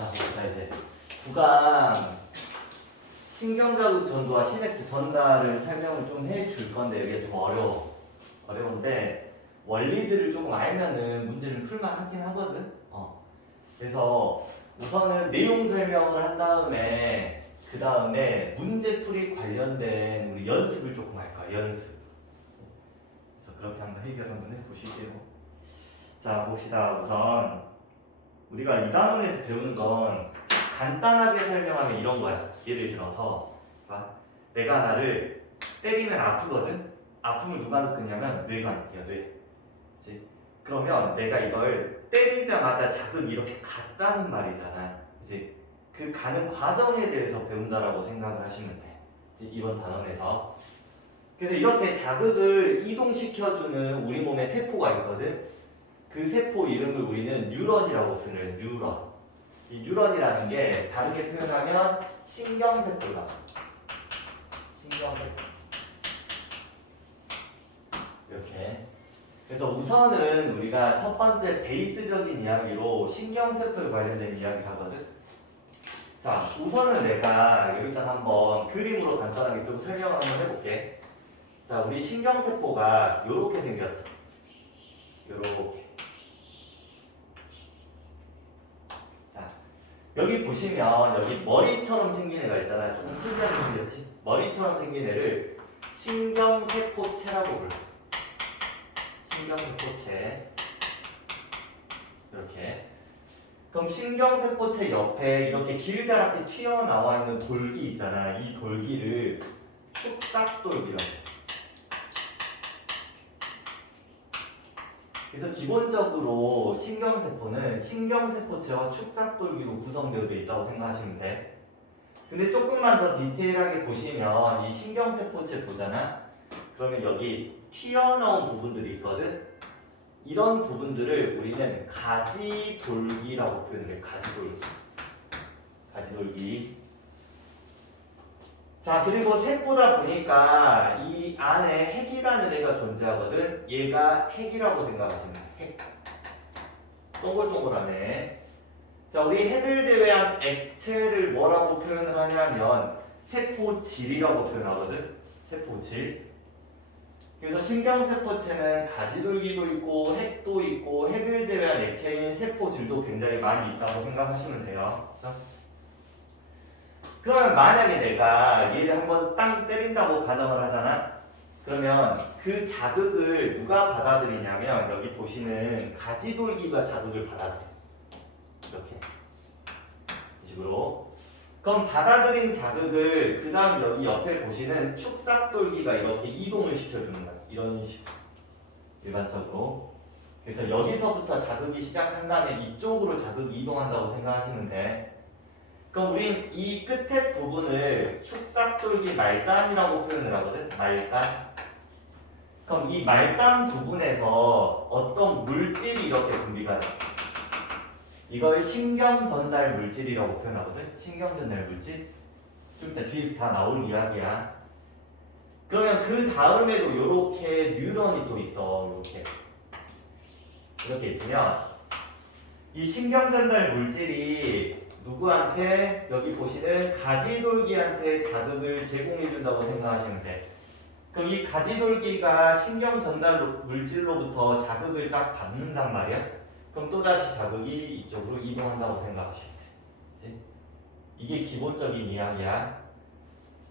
자, 이제 구강 신경자극 전도와 시냅스 전달을 설명을 좀 해줄 건데 이게 좀 어려운데 원리들을 조금 알면은 문제를 풀만 하긴 하거든. 그래서 우선은 내용 설명을 한 다음에 그 다음에 문제풀이 관련된 우리 연습을 조금 할까. 연습. 그래서 그렇게 한번 해결 한번 해보실게요. 자, 봅시다. 우선 우리가 2단원에서 배우는 건 간단하게 설명하면 이런 거야. 예를 들어서 내가 나를 때리면 아프거든? 아픔을 누가 느끼냐면 뇌가 느껴. 뇌. 그치? 그러면 내가 이걸 때리자마자 자극이 이렇게 갔다는 말이잖아. 그치? 그 가는 과정에 대해서 배운다라고 생각을 하시면 돼. 그치? 이번 단원에서. 그래서 이렇게 자극을 이동시켜주는 우리 몸에 세포가 있거든? 그 세포 이름을 우리는 뉴런이라고 표현해요. 뉴런. 이 뉴런이라는 게 다르게 표현하면 신경세포다. 신경세포. 이렇게. 그래서 우선은 우리가 첫 번째 베이스적인 이야기로 신경세포에 관련된 이야기를 하거든. 자, 우선은 내가 여기다 한번 그림으로 간단하게 좀 설명을 한번 해볼게. 자, 우리 신경세포가 이렇게 생겼어. 이렇게. 여기 보시면 여기 머리처럼 생긴 애가 있잖아요. 조금 특이하게 생겼지? 머리처럼 생긴 애를 신경세포체라고 불러요. 신경세포체. 이렇게. 그럼 신경세포체 옆에 이렇게 길다랗게 튀어나와 있는 돌기 있잖아. 이 돌기를 축삭돌기라고 해요. 그래서 기본적으로 신경세포는 신경세포체와 축삭돌기로 구성되어 있다고 생각하시면 돼. 근데 조금만 더 디테일하게 보시면 이 신경세포체 보잖아. 그러면 여기 튀어나온 부분들이 있거든. 이런 부분들을 우리는 가지돌기라고 표현해. 가지돌기. 가지돌기. 자, 그리고 세포다 보니까 이 안에 핵이라는 애가 존재하거든. 얘가 핵이라고 생각하시면 돼. 핵. 동글동글한 애. 자, 우리 핵을 제외한 액체를 뭐라고 표현을 하냐면 세포질이라고 표현하거든. 세포질. 그래서 신경세포체는 가지돌기도 있고 핵도 있고 핵을 제외한 액체인 세포질도 굉장히 많이 있다고 생각하시면 돼요. 자. 그러면 만약에 내가 얘를 한번 땅 때린다고 가정을 하잖아. 그러면 그 자극을 누가 받아들이냐면 여기 보시는 가지돌기가 자극을 받아들여. 이렇게. 이 식으로. 그럼 받아들인 자극을 그 다음 여기 옆에 보시는 축삭돌기가 이렇게 이동을 시켜주는 거야. 이런 식으로. 일반적으로. 그래서 여기서부터 자극이 시작한 다음에 이쪽으로 자극이 이동한다고 생각하시면 돼. 그럼 우린 이 끝에 부분을 축삭돌기 말단이라고 표현을 하거든. 말단. 그럼 이 말단 부분에서 어떤 물질이 이렇게 분비가 돼. 이걸 신경전달 물질이라고 표현하거든. 신경전달 물질. 좀 이따 뒤에서 다 나올 이야기야. 그러면 그 다음에도 이렇게 뉴런이 또 있어. 이렇게 있으면 이 신경전달 물질이 누구한테 여기 보시는 가지돌기한테 자극을 제공해준다고 생각하시면 돼. 그럼 이 가지돌기가 신경전달 물질로부터 자극을 딱 받는단 말이야. 그럼 또다시 자극이 이쪽으로 이동한다고 생각하시면 돼. 그치? 이게 기본적인 이야기야.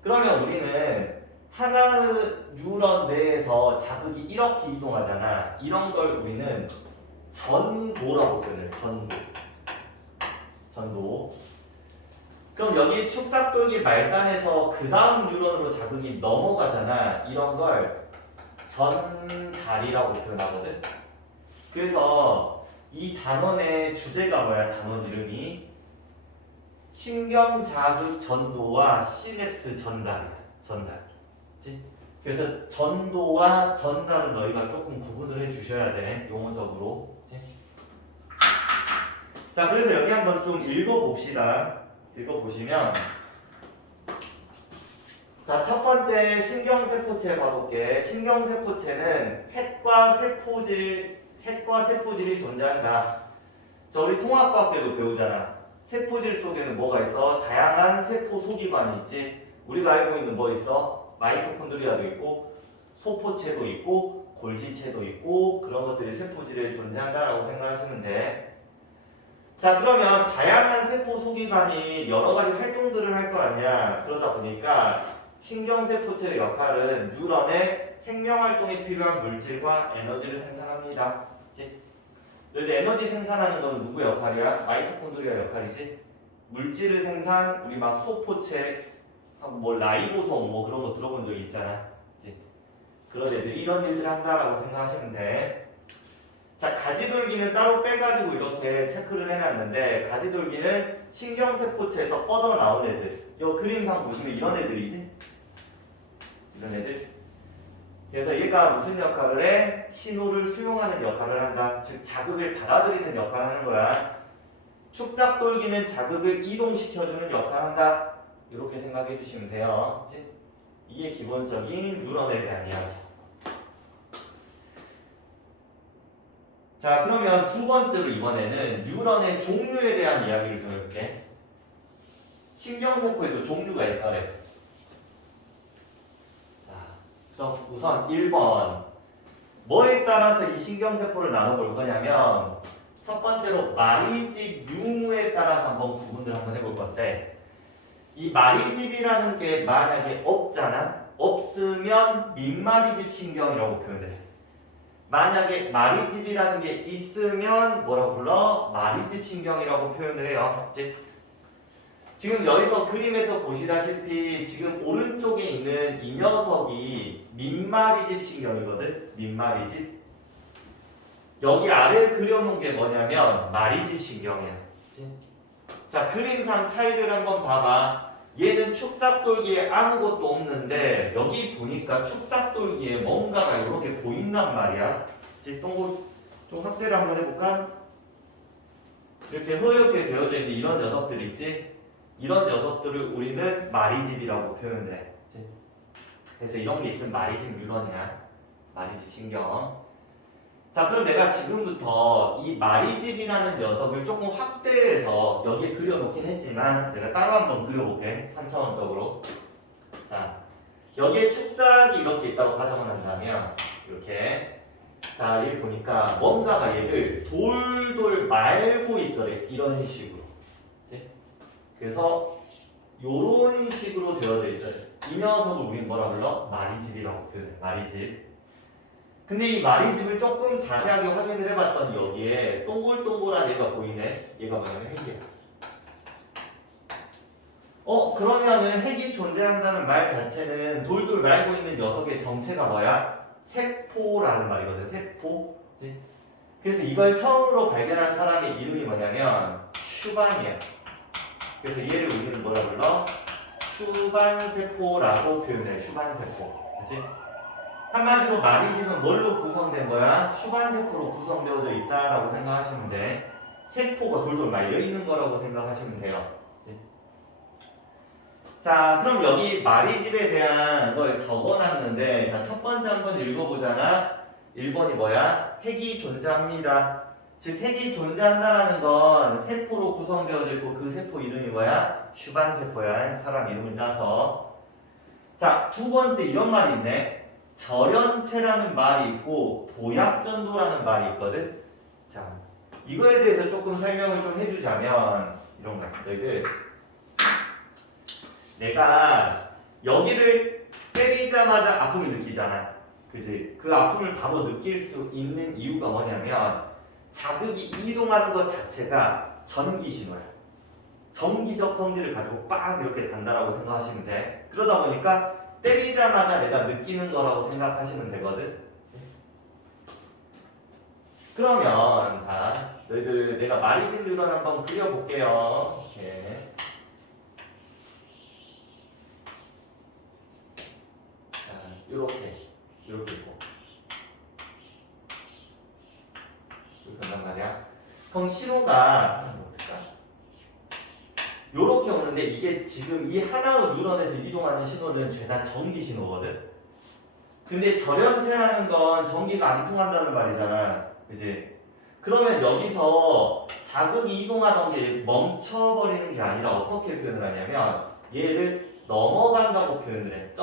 그러면 우리는 하나의 뉴런 내에서 자극이 이렇게 이동하잖아. 이런 걸 우리는 전도라고 표현해. 전도. 그럼 여기 축삭돌기 말단에서 그 다음 뉴런으로 자극이 넘어가잖아. 이런 걸 전달이라고 표현하거든. 그래서 이 단원의 주제가 뭐야? 단원 이름이 신경자극 전도와 시냅스 전달이야. 전달. 그치? 그래서 전도와 전달은 너희가 조금 구분을 해 주셔야 돼. 용어적으로. 자, 그래서 여기 한번 좀 읽어봅시다. 읽어보시면 자, 첫 번째 신경세포체 봐볼게. 신경세포체는 핵과 세포질이 존재한다. 자, 우리 통합과학 때도 배우잖아. 세포질 속에는 뭐가 있어? 다양한 세포 소기관이 있지. 우리가 알고 있는 뭐 있어? 마이토콘드리아도 있고 소포체도 있고 골지체도 있고 그런 것들이 세포질에 존재한다라고 생각하시면 돼. 자, 그러면 다양한 세포 소기관이 여러 가지 활동들을 할 거 아니야. 그러다 보니까 신경세포체의 역할은 뉴런의 생명활동에 필요한 물질과 에너지를 생산합니다. 그치? 너희들 에너지 생산하는 건 누구 역할이야? 마이토콘드리아 역할이지. 물질을 생산, 우리 막 소포체, 뭐 라이보솜 뭐 그런 거 들어본 적 있잖아. 그치? 그런 애들 이런 일들을 한다라고 생각하시면 돼. 자, 가지돌기는 따로 빼가지고 이렇게 체크를 해놨는데 가지돌기는 신경세포체에서 뻗어나온 애들. 이 그림상 보시면 이런 애들이지. 이런 애들. 그래서 얘가 무슨 역할을 해? 신호를 수용하는 역할을 한다. 즉 자극을 받아들이는 역할을 하는 거야. 축삭돌기는 자극을 이동시켜주는 역할을 한다. 이렇게 생각해 주시면 돼요. 그치? 이게 기본적인 뉴런에 대한 이야기. 자, 그러면 두 번째로 이번에는 뉴런의 종류에 대한 이야기를 좀 해볼게. 신경세포에도 종류가 있다래. 자, 그럼 우선 1번. 뭐에 따라서 이 신경세포를 나눠볼 거냐면 첫 번째로 마리집 유무에 따라서 한번 구분을 한번 해볼 건데 이 마리집이라는 게 만약에 없잖아? 없으면 민마리집 신경이라고 표현을 해. 만약에 마리집이라는 게 있으면 뭐라고 불러? 마리집 신경이라고 표현을 해요. 그치? 지금 여기서 그림에서 보시다시피 지금 오른쪽에 있는 이 녀석이 민마리집 신경이거든? 민마리집. 여기 아래에 그려놓은 게 뭐냐면 마리집 신경이야. 그치? 자, 그림상 차이를 한번 봐봐. 얘는 축삭돌기에 아무것도 없는데 여기 보니까 축삭돌기에 뭔가가 이렇게 보인단 말이야. 지금 좀 확대를 한번 해볼까? 이렇게 허옇게 되어져 있는 이런 녀석들 있지? 이런 녀석들을 우리는 마리집이라고 표현을 해. 그치? 그래서 이런 게 있으면 마리집 뉴런이야. 마리집 신경. 자, 그럼 내가 지금부터 이 마리집이라는 녀석을 조금 확대해서 여기에 그려놓긴 했지만 내가 따로 한번 그려볼게. 3차원적으로. 자, 여기에 축삭이 이렇게 있다고 가정을 한다면 이렇게 자, 여기 보니까 뭔가가 얘를 돌돌 말고 있더래. 이런 식으로. 그치? 그래서 요런 식으로 되어져 있더래. 이 녀석을 우린 뭐라 불러? 마리집이라고 표현해. 마리집. 근데 이 마리집을 조금 자세하게 확인을 해봤더니 여기에 동글동글한 애가 보이네. 얘가 뭐냐면 핵이야. 그러면은 핵이 존재한다는 말 자체는 돌돌 말고 있는 녀석의 정체가 뭐야? 세포라는 말이거든. 세포. 그치? 그래서 이걸 처음으로 발견한 사람의 이름이 뭐냐면 슈반이야. 그래서 얘를 우리는 뭐라 불러? 슈반세포라고 표현해. 슈반세포. 그치? 한마디로 마리집은 뭘로 구성된 거야? 슈반세포로 구성되어져 있다라고 생각하시면 돼. 세포가 돌돌 말려 있는 거라고 생각하시면 돼요. 자, 그럼 여기 마리집에 대한 걸 적어놨는데, 자, 첫 번째 한번 읽어보잖아. 1번이 뭐야? 핵이 존재합니다. 즉, 핵이 존재한다라는 건 세포로 구성되어져 있고 그 세포 이름이 뭐야? 슈반세포야. 사람 이름을 따서. 자, 두 번째 이런 말이 있네. 절연체라는 말이 있고 도약전도라는 말이 있거든. 자, 이거에 대해서 조금 설명을 좀 해주자면 이런 거야. 너희들 내가 여기를 때리자마자 아픔을 느끼잖아. 그지? 그 아픔을 바로 느낄 수 있는 이유가 뭐냐면 자극이 이동하는 것 자체가 전기 신호야. 전기적 성질을 가지고 빡 이렇게 간다라고 생각하시면 돼. 그러다 보니까 때리자마자 내가 느끼는 거라고 생각하시면 되거든. 그러면 자, 너희들 내가 마리집 뉴런 한번 그려볼게요. 이렇게. 자, 이렇게 있고 이렇게 한단 말이야. 그럼 신호가 요렇게 오는데 이게 지금 이 하나의 뉴런에서 이동하는 신호는 죄다 전기 신호거든. 근데 절연체라는 건 전기가 안 통한다는 말이잖아. 그지? 그러면 여기서 자극이 이동하던 게 멈춰버리는 게 아니라 어떻게 표현을 하냐면 얘를 넘어간다고 표현을 해.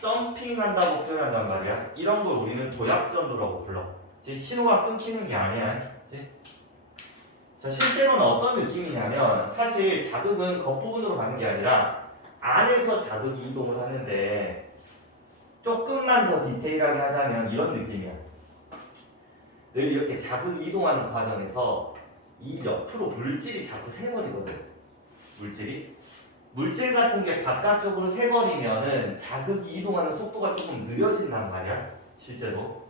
점핑한다고 표현한단 말이야. 이런 걸 우리는 도약전도라고 불러. 즉 신호가 끊기는 게 아니야. 그치? 자, 실제로는 어떤 느낌이냐면 사실 자극은 겉부분으로 가는 게 아니라 안에서 자극이 이동을 하는데 조금만 더 디테일하게 하자면 이런 느낌이야. 늘 이렇게 자극이 이동하는 과정에서 이 옆으로 물질이 자꾸 새버리거든. 물질 같은 게 바깥쪽으로 새버리면은 자극이 이동하는 속도가 조금 느려진단 말이야. 실제로.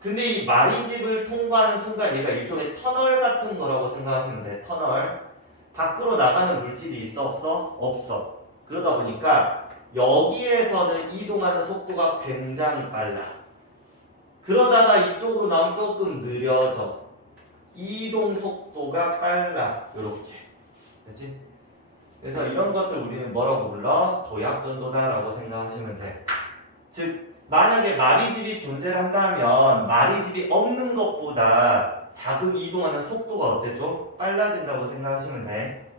근데 이 마리집을 통과하는 순간 얘가 일종의 터널 같은 거라고 생각하시면 돼. 터널. 밖으로 나가는 물질이 있어 없어? 없어. 그러다 보니까 여기에서는 이동하는 속도가 굉장히 빨라. 그러다가 이쪽으로 나오면 조금 느려져. 이동 속도가 빨라. 요렇게. 그렇지? 그래서 이런 것들 우리는 뭐라고 불러? 도약전도다라고 생각하시면 돼. 즉 만약에 마리집이 존재를 한다면 마리집이 없는 것보다 자극이 이동하는 속도가 어때죠? 빨라진다고 생각하시면 돼.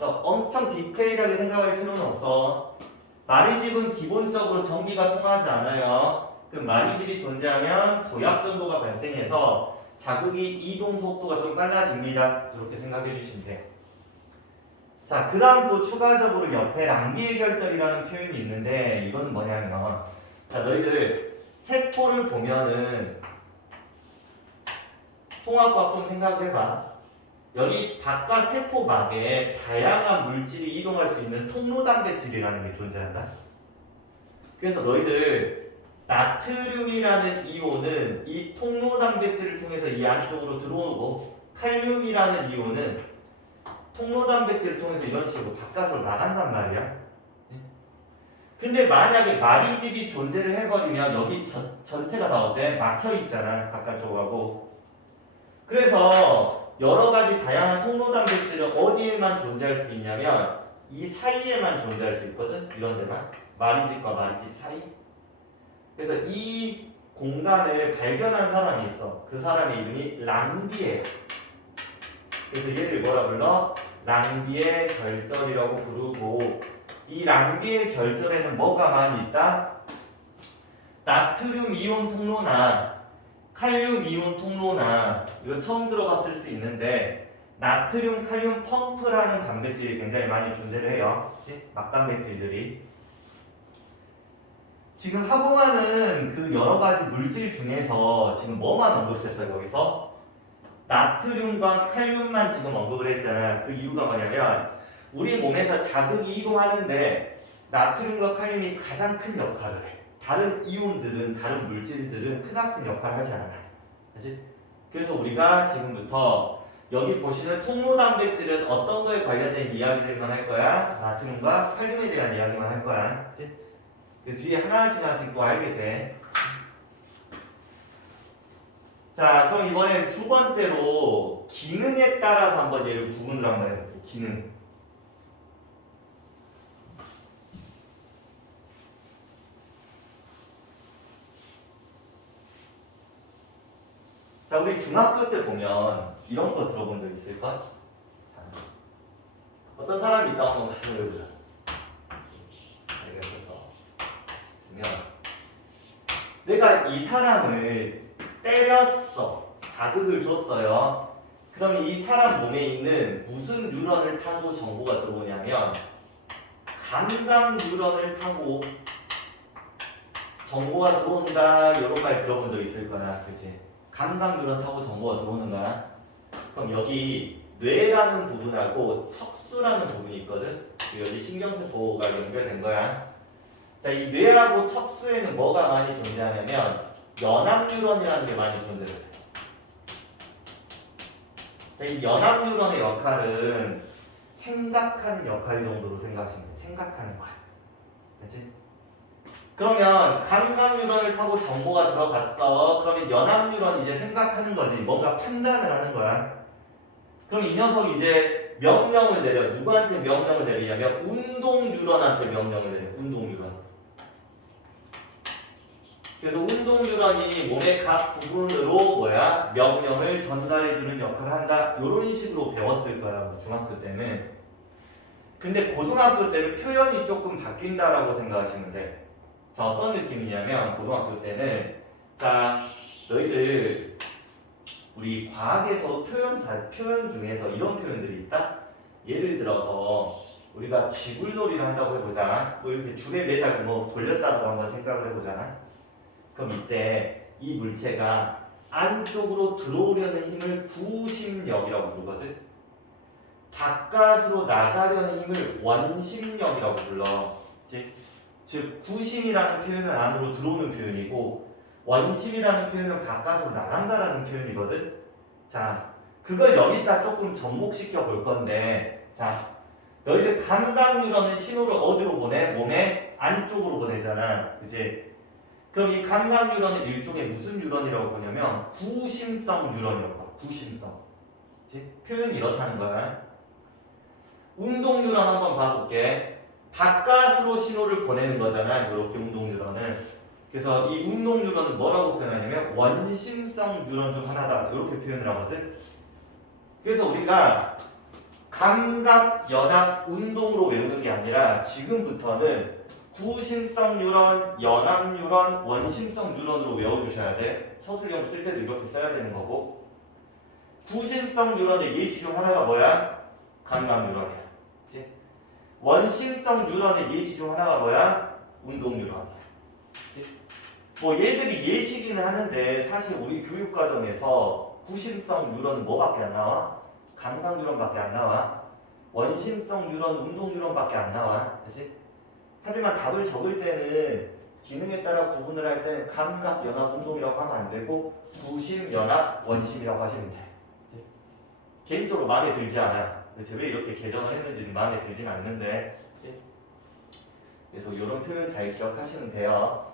엄청 디테일하게 생각할 필요는 없어. 마리집은 기본적으로 전기가 통하지 않아요. 그 마리집이 존재하면 도약전도가 발생해서 자극이 이동 속도가 좀 빨라집니다. 이렇게 생각해 주시면 돼. 자, 그 다음 또 추가적으로 옆에 랑비의 결절이라는 표현이 있는데 이건 뭐냐면 자, 너희들 세포를 보면은 통합과학 좀 생각해봐. 여기 바깥 세포막에 다양한 물질이 이동할 수 있는 통로 단백질이라는 게 존재한다. 그래서 너희들 나트륨이라는 이온은 이 통로 단백질을 통해서 이 안쪽으로 들어오고 칼륨이라는 이온은 통로 단백질을 통해서 이런 식으로 바깥으로 나간단 말이야. 근데 만약에 마리집이 존재를 해버리면 여기 전체가 다 어때? 막혀 있잖아. 바깥쪽하고. 그래서 여러 가지 다양한 통로 단백질은 어디에만 존재할 수 있냐면 이 사이에만 존재할 수 있거든. 이런 데만. 마리집과 마리집 사이. 그래서 이 공간을 발견한 사람이 있어. 그 사람의 이름이 랑비예요. 그래서 얘를 뭐라 불러? 랑비의 결절이라고 부르고 이 랑비의 결절에는 뭐가 많이 있다? 나트륨 이온 통로나 칼륨 이온 통로나 이거 처음 들어봤을 수 있는데 나트륨 칼륨 펌프라는 단백질이 굉장히 많이 존재를 해요. 그치? 막단백질들이 지금 하고가는 그 여러 가지 물질 중에서 지금 뭐만 언급했어요? 여기서 나트륨과 칼륨만 지금 언급을 했잖아. 그 이유가 뭐냐면 우리 몸에서 자극이 이동하는데 나트륨과 칼륨이 가장 큰 역할을 해. 다른 이온들은, 다른 물질들은 크나큰 역할을 하지 않아. 그치? 그래서 우리가 지금부터 여기 보시는 통로 단백질은 어떤 거에 관련된 이야기들만 할 거야? 나트륨과 칼륨에 대한 이야기만 할 거야. 그치? 그 뒤에 하나씩 또 알게 돼. 자, 그럼 이번엔 두 번째로 기능에 따라서 한번 얘를 구분을 한번 해볼게요. 기능. 자, 우리 중학교 때 보면 이런 거 들어본 적 있을까? 자, 어떤 사람이 있다고 한번 같이 보여보자. 알겠어. 그러면 내가 이 사람을 때렸어. 자극을 줬어요. 그럼 이 사람 몸에 있는 무슨 뉴런을 타고 정보가 들어오냐면 감각 뉴런을 타고 정보가 들어온다. 이런 말 들어본 적 있을 거야. 그치? 감각 뉴런 타고 정보가 들어오는 거야. 그럼 여기 뇌라는 부분하고 척수라는 부분이 있거든. 여기 신경세포가 연결된 거야. 자, 이 뇌하고 척수에는 뭐가 많이 존재하냐면 연합 뉴런이라는 게 많이 존재해요. 자, 이 연합 뉴런의 역할은 생각하는 역할 정도로 생각하시면 돼요. 생각하는 거야. 그렇지? 그러면 감각 뉴런을 타고 정보가 들어갔어. 그러면 연합 뉴런이 이제 생각하는 거지. 뭔가 판단을 하는 거야. 그럼 이 녀석이 이제 명령을 내려. 누구한테 명령을 내리냐면 운동 뉴런한테 명령을 내려. 운동 뉴런. 그래서 운동 뉴런이 몸의 각 부분으로 뭐야 명령을 전달해주는 역할을 한다. 이런 식으로 배웠을 거야 중학교 때는. 근데 고등학교 때는 표현이 조금 바뀐다라고 생각하시면 돼. 자, 어떤 느낌이냐면 고등학교 때는 자 너희들 우리 과학에서 표현 중에서 이런 표현들이 있다. 예를 들어서 우리가 쥐불놀이를 한다고 해보자. 뭐 이렇게 줄에 매달고 뭐 돌렸다고 한번 생각을 해보잖아. 그럼 이때 이 물체가 안쪽으로 들어오려는 힘을 구심력이라고 부르거든. 바깥으로 나가려는 힘을 원심력이라고 불러. 즉 구심이라는 표현은 안으로 들어오는 표현이고 원심이라는 표현은 바깥으로 나간다라는 표현이거든. 자, 그걸 여기다 조금 접목시켜 볼 건데, 자, 너희들 감각 뉴런은 신호를 어디로 보내? 몸의 안쪽으로 보내잖아, 그지? 그럼 이 감각 뉴런은 일종의 무슨 뉴런이라고 보냐면 구심성 뉴런이라고 봐. 구심성. 그치? 표현이 이렇다는 거야. 운동 뉴런 한번 봐볼게. 바깥으로 신호를 보내는 거잖아, 이렇게 운동 뉴런은. 그래서 이 운동 뉴런은 뭐라고 표현하냐면 원심성 뉴런 중 하나다, 이렇게 표현을 하거든. 그래서 우리가 감각, 연합, 운동으로 외우는 게 아니라 지금부터는 구심성 뉴런, 연합 뉴런, 원심성 뉴런으로 외워주셔야 돼. 서술형 쓸 때도 이렇게 써야 되는 거고. 구심성 뉴런의 예시 중 하나가 뭐야? 감각 뉴런이야. 그치? 원심성 뉴런의 예시 중 하나가 뭐야? 운동 뉴런이야. 그치? 뭐 얘들이 예시기는 하는데 사실 우리 교육과정에서 구심성 뉴런은 뭐밖에 안 나와? 감각 뉴런밖에 안 나와. 원심성 뉴런, 운동 뉴런밖에 안 나와. 그치? 하지만 답을 적을 때는 기능에 따라 구분을 할 때는 감각, 연합, 운동이라고 하면 안 되고 구심, 연합, 원심이라고 하시면 돼. 그치? 개인적으로 마음에 들지 않아요. 그치? 왜 이렇게 개정을 했는지는 마음에 들진 않는데. 그치? 그래서 이런 표현 잘 기억하시면 돼요.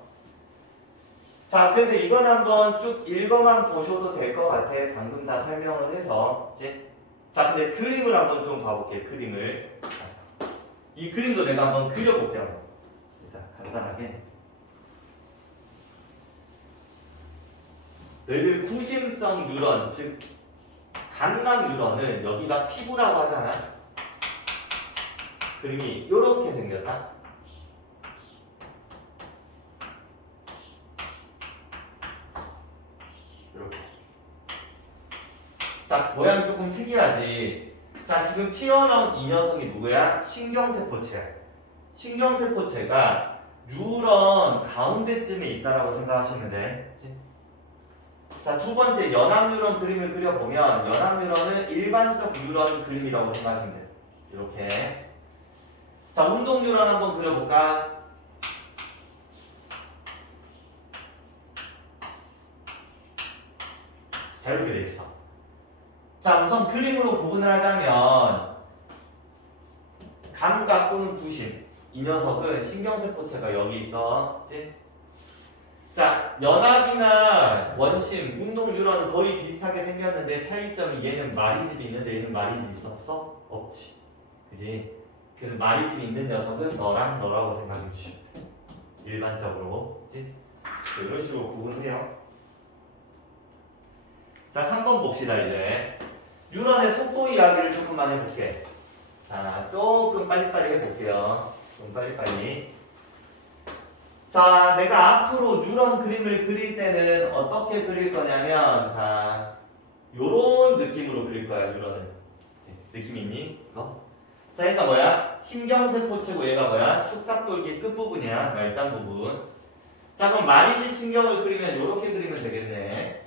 자, 그래서 이건 한번 쭉 읽어만 보셔도 될 것 같아. 방금 다 설명을 해서. 그치? 자, 근데 그림을 한번 좀 봐볼게. 그림을. 이 그림도 내가 한번 그려볼게요. 일단 간단하게. 너희들 구심성 뉴런, 즉 감각 뉴런은 여기가 피부라고 하잖아. 그림이 이렇게 생겼다. 이렇게. 자, 모양이 조금 특이하지. 자, 지금 튀어나온 이 녀석이 누구야? 신경세포체야. 신경세포체가 뉴런 가운데쯤에 있다라고 생각하시면 돼. 그치? 자, 두 번째 연합 뉴런 그림을 그려보면 연합 뉴런은 일반적 뉴런 그림이라고 생각하시면 돼. 이렇게. 자, 운동 뉴런 한번 그려볼까? 자, 이렇게 돼 있어. 자, 우선 그림으로 구분을 하자면 감각 또는 구심, 이 녀석은 신경세포체가 여기 있어. 그치? 자, 연합이나 원심, 운동 뉴런은 거의 비슷하게 생겼는데 차이점이 얘는 마리집이 있는데 얘는 마리집 있어? 없어? 없지. 그지? 그래서 마리집이 있는 녀석은 너랑 너라고 생각해 주시면 돼. 일반적으로. 그치? 이런 식으로 구분해요. 자, 3번 봅시다, 이제. 뉴런의 속도 이야기를 조금만 해볼게. 자, 조금 빨리빨리 해볼게요. 좀 빨리빨리. 자, 내가 앞으로 뉴런 그림을 그릴 때는 어떻게 그릴 거냐면, 자, 요런 느낌으로 그릴 거야, 뉴런은. 느낌 있니? 이거? 자, 얘가 뭐야? 신경세포체고 얘가 뭐야? 축삭돌기 끝부분이야, 말단 부분. 자, 그럼 마리집 신경을 그리면 요렇게 그리면 되겠네.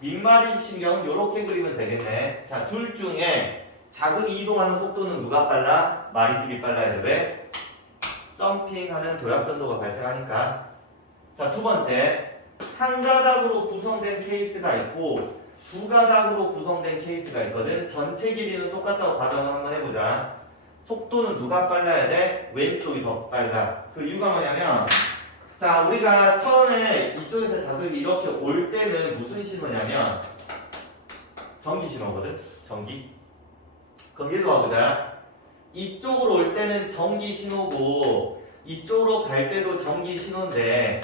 민마리집 신경은 요렇게 그리면 되겠네. 자, 둘 중에 자극이 이동하는 속도는 누가 빨라? 마리집이 빨라야 돼. 왜? 점핑하는 도약전도가 발생하니까. 자, 두 번째, 한 가닥으로 구성된 케이스가 있고 두 가닥으로 구성된 케이스가 있거든. 전체 길이는 똑같다고 가정을 한번 해보자. 속도는 누가 빨라야 돼? 왼쪽이 더 빨라. 그 이유가 뭐냐면, 자, 우리가 처음에 이쪽에서 자극이 이렇게 올 때는 무슨 신호냐면 전기 신호거든. 전기. 그럼 얘도 와보자. 이쪽으로 올 때는 전기 신호고 이쪽으로 갈 때도 전기 신호인데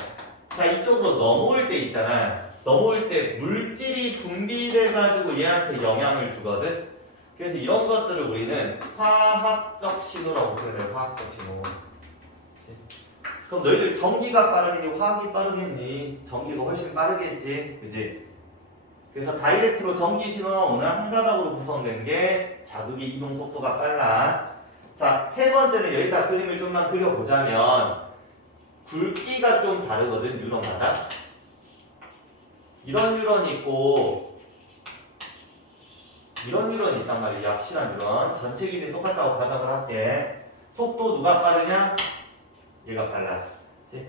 자, 이쪽으로 넘어올 때 있잖아. 넘어올 때 물질이 분비돼가지고 얘한테 영향을 주거든. 그래서 이런 것들을 우리는 화학적 신호라고 표현해요. 화학적 신호. 그럼 너희들 전기가 빠르겠니? 화학이 빠르겠니? 전기가 훨씬 빠르겠지? 그지? 그래서 다이렉트로 전기 신호가 오나 한 가닥으로 구성된 게 자극의 이동 속도가 빨라. 자, 세 번째는 여기다 그림을 좀만 그려보자면 굵기가 좀 다르거든, 뉴런마다. 이런 뉴런이 있고 이런 뉴런이 있단 말이야. 확실한 뉴런. 전체 길이 똑같다고 가정을 할게. 속도 누가 빠르냐? 얘가 빨라. 그치?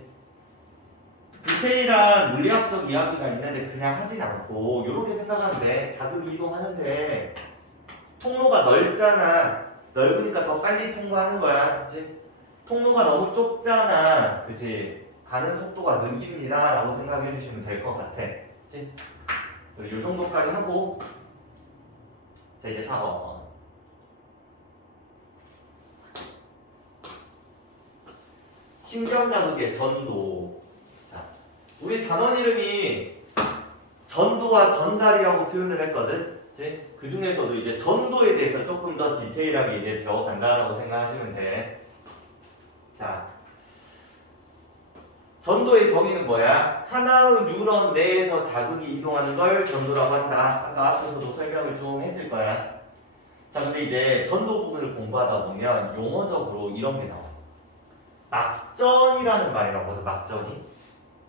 디테일한 물리학적 이야기가 있는데 그냥 하진 않고 이렇게 생각하면 돼. 자극이 이동하는데 통로가 넓잖아. 넓으니까 더 빨리 통과하는 거야. 그치? 통로가 너무 좁잖아. 그치? 가는 속도가 느립니다. 라고 생각해 주시면 될 것 같아. 그치? 이 정도까지 하고 자, 이제 4번. 신경자극의 전도. 자, 우리 단원 이름이 전도와 전달이라고 표현을 했거든. 그치? 그 중에서도 이제 전도에 대해서 조금 더 디테일하게 이제 배워간다라고 생각하시면 돼. 자, 전도의 정의는 뭐야? 하나의 뉴런 내에서 자극이 이동하는 걸 전도라고 한다. 아까 앞에서도 설명을 좀 했을 거야. 자, 근데 이제 전도 부분을 공부하다 보면 용어적으로 이런 게 나와. 막전이라는 말이 나오거든. 막전이.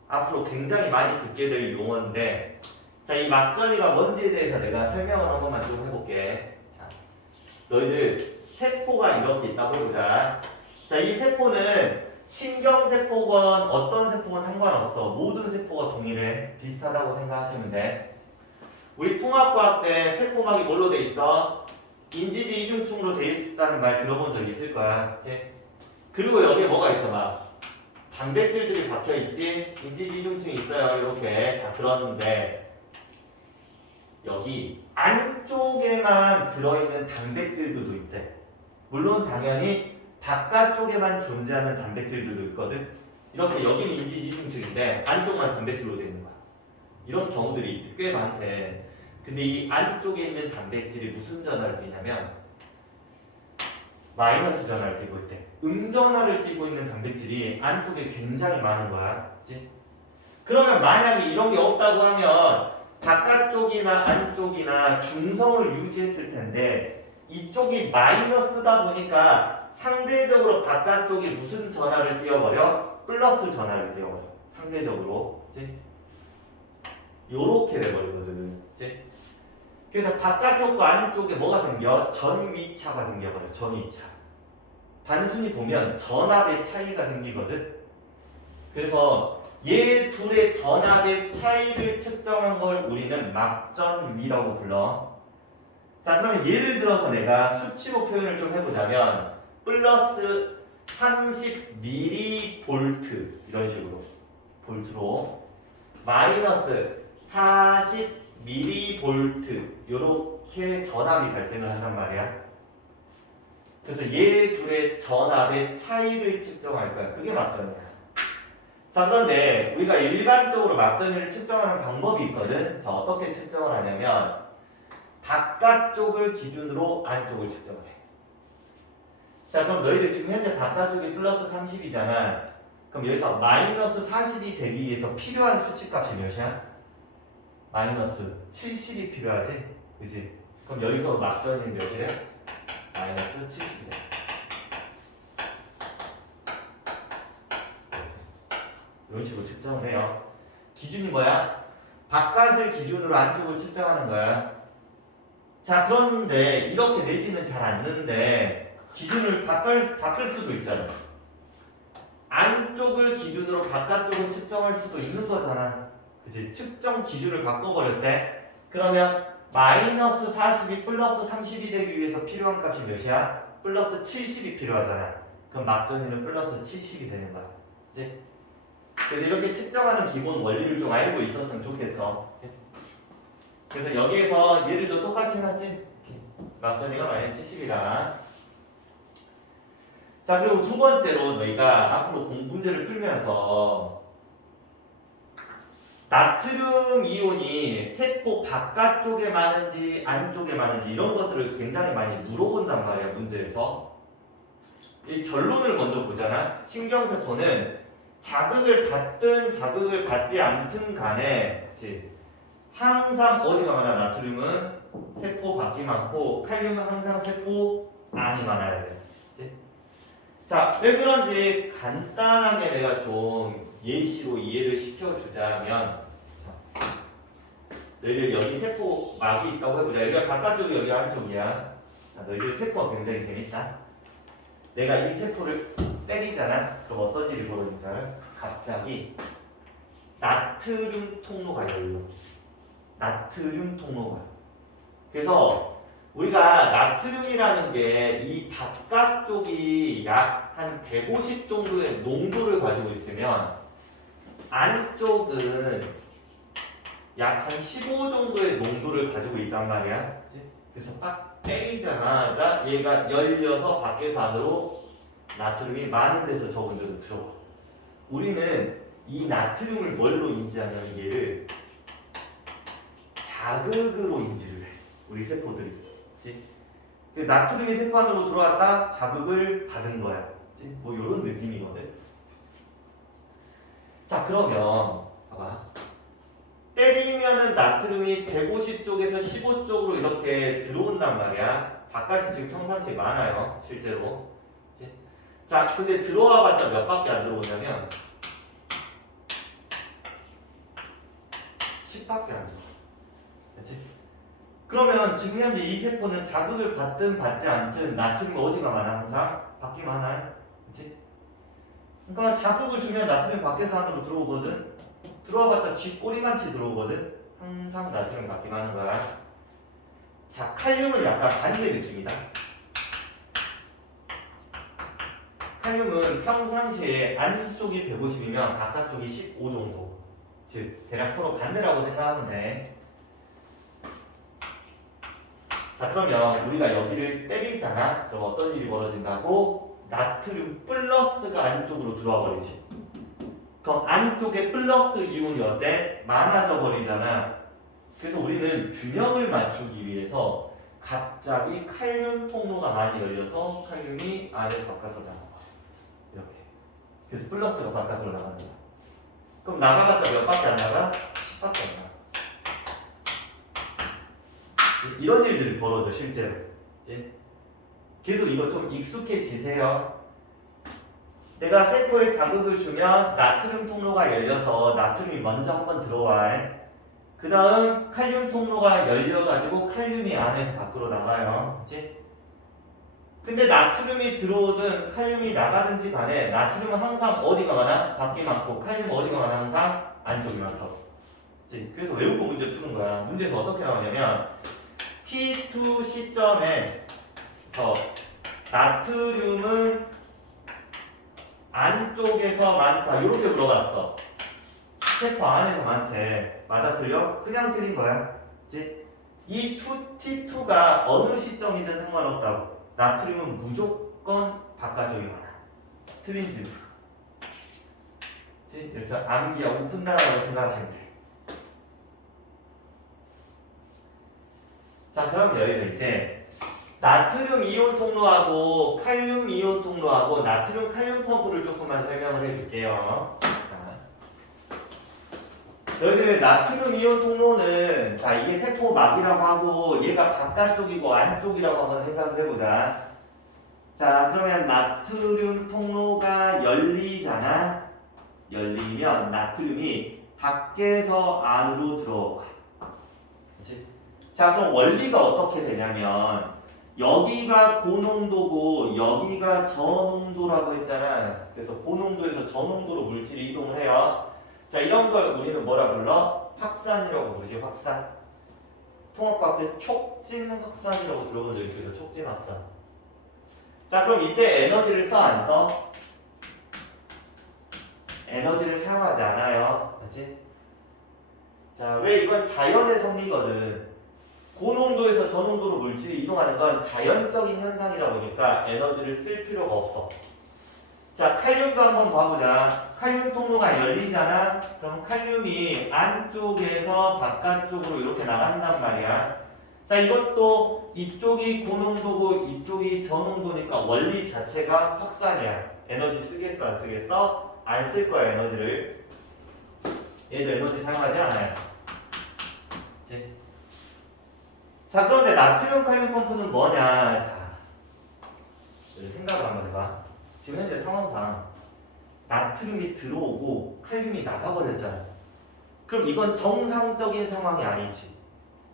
앞으로 굉장히 많이 듣게 될 용어인데, 자, 이 막전이가 뭔지에 대해서 내가 설명을 한 번만 좀 해볼게. 자, 너희들 세포가 이렇게 있다고 해보자. 자, 이 세포는 신경세포건 어떤 세포건 상관없어. 모든 세포가 동일해. 비슷하다고 생각하시면 돼. 우리 통합과학 때 세포막이 뭘로 돼 있어? 인지지 이중층으로 돼 있다는 말 들어본 적 있을 거야. 그치? 그리고 여기에 뭐가 있어? 막 단백질들이 박혀 있지? 인지지 이중층이 있어요. 이렇게. 자, 그런데 여기 안쪽에만 들어있는 단백질들도 있대. 물론 당연히 바깥쪽에만 존재하는 단백질들도 있거든. 이렇게 여기는 인지지중층인데 안쪽만 단백질로 되어 있는 거야. 이런 경우들이 꽤 많대. 근데 이 안쪽에 있는 단백질이 무슨 전하를 띠냐면 마이너스 전하를 띠고 있대. 음전하를 띠고 있는 단백질이 안쪽에 굉장히 많은 거야. 그치? 그러면 만약에 이런 게 없다고 하면 바깥쪽이나 안쪽이나 중성을 유지했을 텐데 이쪽이 마이너스다 보니까 상대적으로 바깥쪽이 무슨 전하를 띄워버려? 플러스 전하를 띄워버려. 상대적으로. 그치? 요렇게 돼버리거든. 그치? 그래서 바깥쪽과 안쪽에 뭐가 생겨? 전위차가 생겨버려. 전위차. 단순히 보면 전압의 차이가 생기거든. 그래서 얘 둘의 전압의 차이를 측정한 걸 우리는 막전위라고 불러. 자, 그러면 예를 들어서 내가 수치로 표현을 좀 해보자면 플러스 30mV 이런 식으로 볼트로 마이너스 40mV 이렇게 전압이 발생을 한단 말이야. 그래서 얘 둘의 전압의 차이를 측정할 거야. 그게 막전이야. 자, 그런데 우리가 일반적으로 막전위를 측정하는 방법이 있거든. 자, 어떻게 측정을 하냐면 바깥쪽을 기준으로 안쪽을 측정을 해. 자, 그럼 너희들 지금 현재 바깥쪽이 플러스 30이잖아. 그럼 여기서 마이너스 40이 되기 위해서 필요한 수치값이 몇이야? 마이너스 70이 필요하지? 그지? 그럼 여기서 막전위는 몇이래? 마이너스 70이래. 이런 식으로 측정을 해요. 기준이 뭐야? 바깥을 기준으로 안쪽을 측정하는 거야. 자, 그런데 이렇게 내지는 잘 않는데 기준을 바꿀 수도 있잖아. 안쪽을 기준으로 바깥쪽을 측정할 수도 있는 거잖아. 그치? 측정 기준을 바꿔버릴 때 그러면 마이너스 40이 플러스 30이 되기 위해서 필요한 값이 몇이야? 플러스 70이 필요하잖아. 그럼 막전위는 플러스 70이 되는 거야. 그치? 그래서 이렇게 측정하는 기본 원리를 좀 알고 있었으면 좋겠어. 그래서 여기에서 얘들도 똑같이 해놨지? 막전위가 마이너스 70이다. 자, 그리고 두 번째로 너희가 앞으로 문제를 풀면서 나트륨 이온이 세포 바깥쪽에 많은지 안쪽에 많은지 이런 것들을 굉장히 많이 물어본단 말이야, 문제에서. 이 결론을 먼저 보잖아. 신경세포는 자극을 받든 자극을 받지 않든 간에 그치? 항상 어디가 많아? 나트륨은 세포 밖이 많고 칼륨은 항상 세포 안이 많아야 돼. 그치? 자, 왜 그런지 간단하게 내가 좀 예시로 이해를 시켜주자면, 자, 너희들 여기 세포 막이 있다고 해보자. 여기가 바깥쪽이 여기 안쪽이야. 자, 너희들 세포가 굉장히 재밌다. 내가 이 세포를 때리잖아. 그럼 어떤 일이 벌어질까? 갑자기 나트륨 통로가 열려. 나트륨 통로가. 그래서 우리가 나트륨이라는 게 이 바깥쪽이 약 한 150 정도의 농도를 가지고 있으면 안쪽은 약 한 15 정도의 농도를 가지고 있단 말이야. 그치? 그래서 딱 때리자마자 얘가 열려서 밖에서 안으로 나트륨이 많은 데서 적은 데로 들어가. 우리는 이 나트륨을 뭘로 인지하냐면 얘를 자극으로 인지를 해. 우리 세포들이. 그치? 나트륨이 세포 안으로 들어왔다 자극을 받은 거야. 그치? 뭐 이런 느낌이거든. 자, 그러면 봐봐. 때리면은 나트륨이 150 쪽에서 15 쪽으로 이렇게 들어온단 말이야. 바깥이 지금 평상시에 많아요. 실제로. 그치? 자, 근데 들어와봤자 몇 밖에 안 들어오냐면 10밖에 안 들어와. 그치? 그러면 지금 현재 이 세포는 자극을 받든 받지 않든 나트륨이 어디가 많아? 항상 밖에 많아요. 그치? 그러니까 자극을 주면 나트륨이 밖에서 안으로 들어오거든. 들어와봤자 쥐꼬리만치 들어오거든. 항상 나트륨이 밖에 많은 거야. 자, 칼륨은 약간 반대 느낌이다. 칼륨은 평상시에 안쪽이 150이면 바깥쪽이 15 정도. 즉 대략 서로 반대라고 생각하면 돼. 자, 그러면 우리가 여기를 때리잖아. 그럼 어떤 일이 벌어진다고? 나트륨 플러스가 안쪽으로 들어와 버리지. 그럼 안쪽에 플러스 이온이 어때? 많아져 버리잖아. 그래서 우리는 균형을 맞추기 위해서 갑자기 칼륨 통로가 많이 열려서 칼륨이 안에서 바깥으로 나가. 이렇게. 그래서 플러스가 바깥으로 나간다. 그럼 나가봤자 몇 밖에 안 나가? 10밖에 안 나가. 이런 일들이 벌어져 실제로. 계속 이거 좀 익숙해지세요. 내가 세포에 자극을 주면 나트륨 통로가 열려서 나트륨이 먼저 한번 들어와. 그 다음 칼륨 통로가 열려가지고 칼륨이 안에서 밖으로 나가요. 그치? 근데 나트륨이 들어오든 칼륨이 나가든지 간에 나트륨은 항상 어디가 많아? 밖이 많고 칼륨은 어디가 많아? 항상 안쪽이 많다고. 그치? 그래서 외우고 문제 푸는 거야. 문제에서 어떻게 나오냐면 T2 시점에서 나트륨은 안쪽에서 많다. 이렇게 물어봤어. 세포 안에서 많대. 맞아 틀려? 그냥 틀린 거야. 그치? 이 T2가 어느 시점이든 상관없다고. 나트륨은 무조건 바깥쪽이 많아. 틀린 질문. 그치? 그래서 암기하고 푼다라고 생각하시면 돼. 자, 그럼 여기서 이제 나트륨 이온 통로하고 칼륨 이온 통로하고 나트륨 칼륨 펌프를 조금만 설명을 해줄게요. 너희들 나트륨 이온 통로는 자 이게 세포막이라고 하고 얘가 바깥쪽이고 안쪽이라고 한번 생각을 해보자. 자, 그러면 나트륨 통로가 열리잖아. 열리면 나트륨이 밖에서 안으로 들어와. 그치? 자, 그럼 원리가 어떻게 되냐면 여기가 고농도고 여기가 저농도라고 했잖아. 그래서 고농도에서 저농도로 물질이 이동을 해요. 자, 이런 걸 우리는 뭐라 불러? 확산이라고 부르지. 확산. 통합과학때 촉진 확산이라고 들어본 적 있어요. 촉진 확산. 자, 그럼 이때 에너지를 써 안 써? 에너지를 사용하지 않아요. 그렇지? 자, 왜 이건 자연의 섭리거든. 고농도에서 저농도로 물질이 이동하는 건 자연적인 현상이다 보니까 에너지를 쓸 필요가 없어. 자, 칼륨도 한번 봐보자. 칼륨 통로가 열리잖아. 그럼 칼륨이 안쪽에서 바깥쪽으로 이렇게 나간단 말이야. 자, 이것도 이쪽이 고농도고 이쪽이 저농도니까 원리 자체가 확산이야. 에너지 쓰겠어, 안 쓰겠어? 안 쓸 거야, 에너지를. 얘도 에너지 사용하지 않아요. 그치? 자, 그런데 나트륨 칼륨 펌프는 뭐냐? 자, 생각을 한번 해봐. 지금 현재 상황상 나트륨이 들어오고 칼륨이 나가버렸잖아. 그럼 이건 정상적인 상황이 아니지.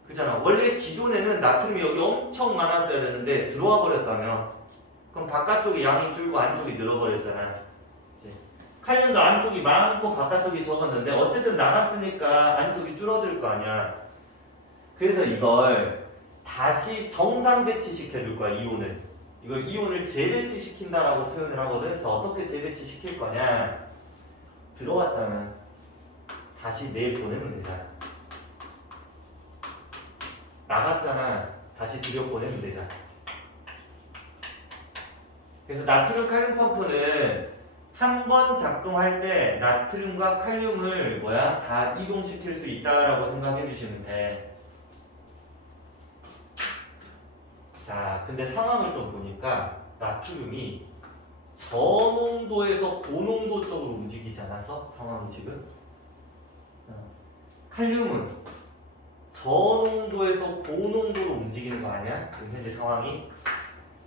그잖아. 원래 기존에는 나트륨이 여기 엄청 많았어야 되는데 들어와 버렸다면 그럼 바깥쪽이 양이 줄고 안쪽이 늘어버렸잖아. 이제 칼륨도 안쪽이 많고 바깥쪽이 적었는데 어쨌든 나갔으니까 안쪽이 줄어들 거 아니야. 그래서 이걸 다시 정상 배치시켜 줄 거야, 이온을. 이걸 이온을 재배치시킨다라고 표현을 하거든. 자, 어떻게 재배치시킬 거냐? 들어왔잖아. 다시 내보내면 되잖아. 나갔잖아. 다시 들여보내면 되잖아. 그래서 나트륨 칼륨 펌프는 한 번 작동할 때 나트륨과 칼륨을 다 이동시킬 수 있다라고 생각해 주시면 돼. 자, 근데 상황을 좀 보니까 나트륨이 저농도에서 고농도 쪽으로 움직이지 않아서 상황이 지금 칼륨은 저농도에서 고농도로 움직이는 거 아니야? 지금 현재 상황이.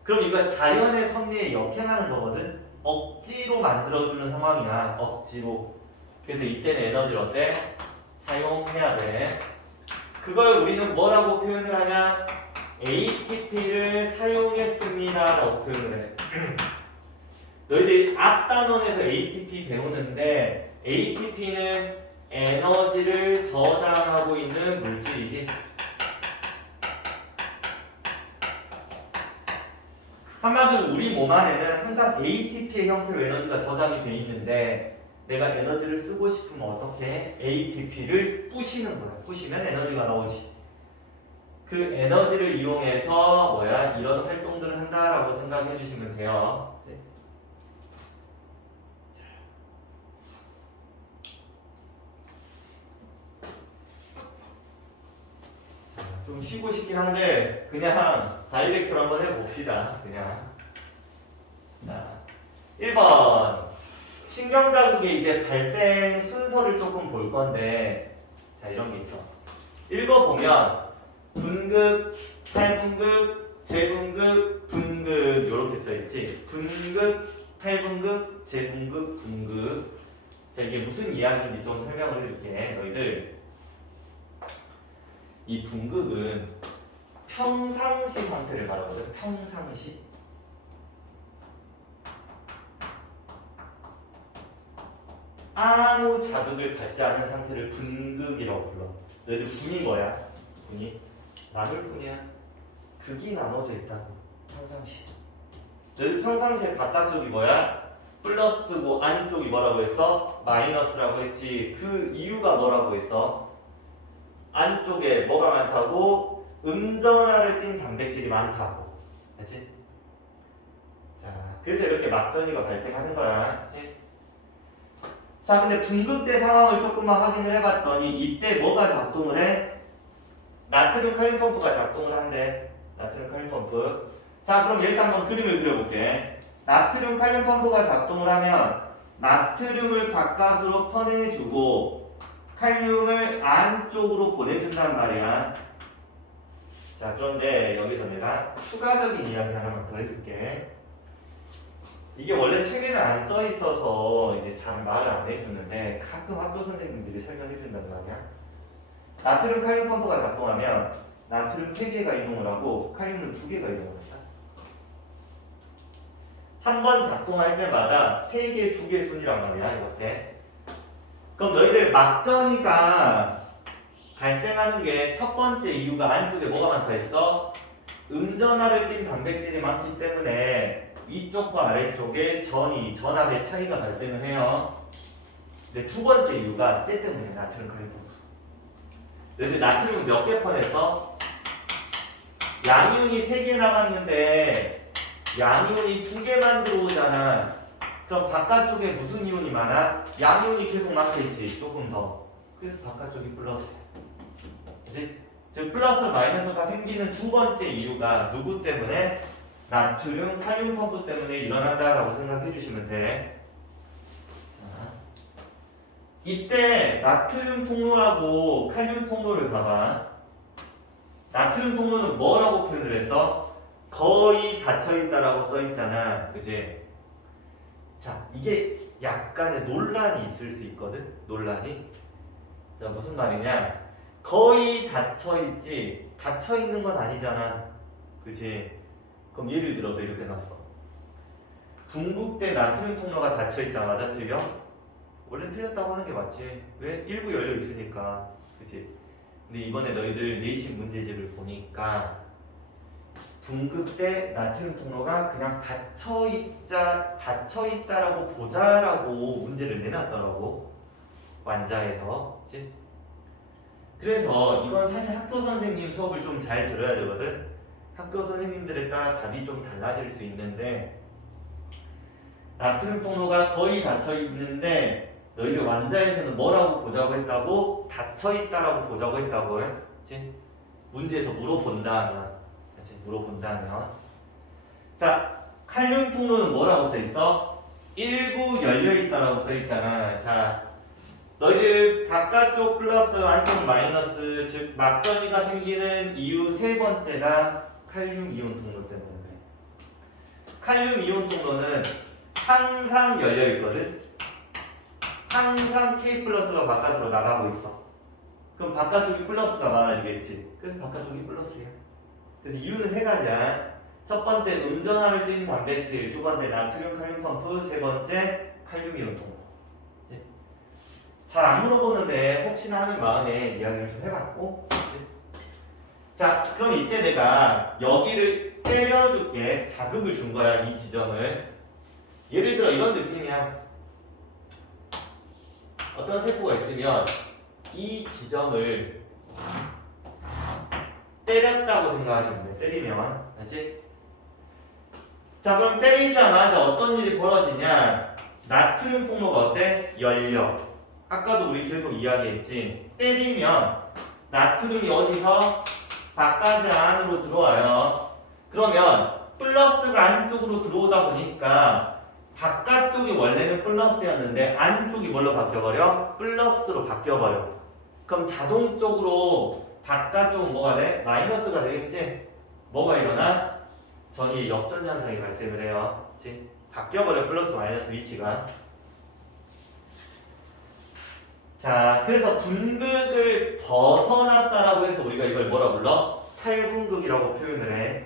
그럼 이거 자연의 섭리에 역행하는 거거든? 억지로 만들어주는 상황이야. 억지로. 그래서 이때는 에너지를 어때? 사용해야 돼. 그걸 우리는 뭐라고 표현을 하냐? ATP를 사용했습니다 라고 표현을 해. 너희들이 앞 단원에서 ATP 배우는데 ATP는 에너지를 저장하고 있는 물질이지. 한마디로 우리 몸 안에는 항상 ATP의 형태로 에너지가 저장이 돼 있는데 내가 에너지를 쓰고 싶으면 어떻게 해? ATP를 부시는 거야. 부시면 에너지가 나오지. 그 에너지를 이용해서 이런 활동들을 한다라고 생각해 주시면 돼요. 좀 쉬고 싶긴 한데 그냥 다이렉트로 한번 해봅시다. 그냥. 자, 1번 신경자극의 이제 발생 순서를 조금 볼 건데 자, 이런 게 있어. 읽어보면 분극, 탈분극, 재분극, 분극 이렇게 써있지. 분극, 탈분극, 재분극, 분극. 자, 이게 무슨 이야기인지 좀 설명을 해줄게. 너희들 이 분극은 평상시 상태를 말하거든. 평상시. 아무 자극을 받지 않은 상태를 분극이라고 불러. 너희들 분이 뭐야? 분이 나눌 뿐이야. 극이 나눠져 있다고. 평상시. 너희들 평상시에 바깥쪽이 뭐야? 플러스고 안쪽이 뭐라고 했어? 마이너스라고 했지. 그 이유가 뭐라고 했어? 안쪽에 뭐가 많다고? 음전하를 띤 단백질이 많다고. 그치? 자, 그래서 이렇게 막전이가 발생하는 거야. 그치? 자, 근데 분극대 상황을 조금만 확인을 해봤더니 이때 뭐가 작동을 해? 나트륨 칼륨 펌프가 작동을 한대. 나트륨 칼륨 펌프. 자, 그럼 일단 한번 그림을 그려볼게. 나트륨 칼륨 펌프가 작동을 하면 나트륨을 바깥으로 퍼내주고 칼륨을 안쪽으로 보내준단 말이야. 자, 그런데 여기서 내가 추가적인 이야기 하나만 더 해줄게. 이게 원래 책에는 안 써 있어서 이제 잘 말을 안 해주는데 가끔 학교 선생님들이 설명해 준단 말이야. 나트륨 칼륨 펌프가 작동하면 나트륨 3개가 이동을 하고 칼륨은 2개가 이동을 한다. 한 번 작동할 때마다 3개, 2개 순이란 말이야, 이렇게. 그럼 너희들 막전이가 발생하는 게 첫 번째 이유가 안쪽에 뭐가 많다 했어? 음전하를 띤 단백질이 많기 때문에 위쪽과 아래쪽에 전압의 차이가 발생을 해요. 근데 두 번째 이유가 쟤 때문에 나트륨 칼륨 펌프. 너희들 나트륨 몇 개 퍼냈어? 양이온이 3개 나갔는데 양이온이 2개만 들어오잖아. 그럼 바깥쪽에 무슨 이온이 많아? 양이온이 계속 많겠지. 조금 더. 그래서 바깥쪽이 플러스야. 그치? 즉 플러스 마이너스가 생기는 두 번째 이유가 누구 때문에? 나트륨, 칼륨 펌프 때문에 일어난다라고 생각해 주시면 돼. 자, 이때 나트륨 통로하고 칼륨 통로를 봐봐. 나트륨 통로는 뭐라고 표현을 했어? 거의 닫혀있다라고 써있잖아. 그치? 자, 이게 약간의 논란이 있을 수 있거든? 논란이. 자, 무슨 말이냐? 거의 닫혀있지, 닫혀있는 건 아니잖아. 그치? 그럼 예를 들어서 이렇게 놨어. 분국대 나트륨 통로가 닫혀있다. 맞아? 틀려? 원래 틀렸다고 하는 게 맞지. 왜? 일부 열려있으니까. 그치? 근데 이번에 너희들 내신 문제집을 보니까 분극대 나트륨 통로가 그냥 닫혀있다라고 보자라고 문제를 내놨더라고. 완자에서. 그치? 그래서 이건 사실 학교 선생님 수업을 좀 잘 들어야 되거든. 학교 선생님들에 따라 답이 좀 달라질 수 있는데 나트륨 통로가 거의 닫혀있는데 너희들 완자에서는 뭐라고 보자고 했다고? 닫혀있다라고 보자고 했다고 해. 그치? 문제에서 물어본다면. 그치? 물어본다면. 자, 칼륨 통로는 뭐라고 써있어? 일부 열려있다라고 써있잖아. 자, 너희들 바깥쪽 플러스 안쪽 마이너스, 즉 막전이가 생기는 이유 세 번째가 칼륨 이온 통로 때문에 그래. 칼륨 이온 통로는 항상 열려 있거든. 항상 K 플러스가 바깥으로 나가고 있어. 그럼 바깥쪽이 플러스가 많아지겠지. 그래서 바깥쪽이 플러스야. 그래서 이유는 세 가지야. 첫 번째 음전하를 띤 단백질, 두 번째 나트륨 칼륨 펌프, 세 번째 칼륨 이온 통로. 잘 안 물어보는데 혹시나 하는 마음에 이야기를 좀 해봤고. 자, 그럼 이때 내가 여기를 때려줄게. 자극을 준 거야, 이 지점을. 예를 들어 이런 느낌이야. 어떤 세포가 있으면 이 지점을 때렸다고 생각하시면 돼. 때리면. 알지? 자, 그럼 때리자마자 어떤 일이 벌어지냐? 나트륨 통로가 어때? 열려. 아까도 우리 계속 이야기했지. 때리면 나트륨이 어디서? 바깥에 안으로 들어와요. 그러면 플러스가 안쪽으로 들어오다 보니까 바깥쪽이 원래는 플러스였는데 안쪽이 뭘로 바뀌어버려? 플러스로 바뀌어버려. 그럼 자동적으로 바깥쪽은 뭐가 돼? 마이너스가 되겠지? 뭐가 일어나? 전위의 역전 현상이 발생을 해요. 그치? 바뀌어버려. 플러스 마이너스 위치가. 자, 그래서 분극을 벗어났다라고 해서 우리가 이걸 뭐라 불러? 탈분극이라고 표현을 해.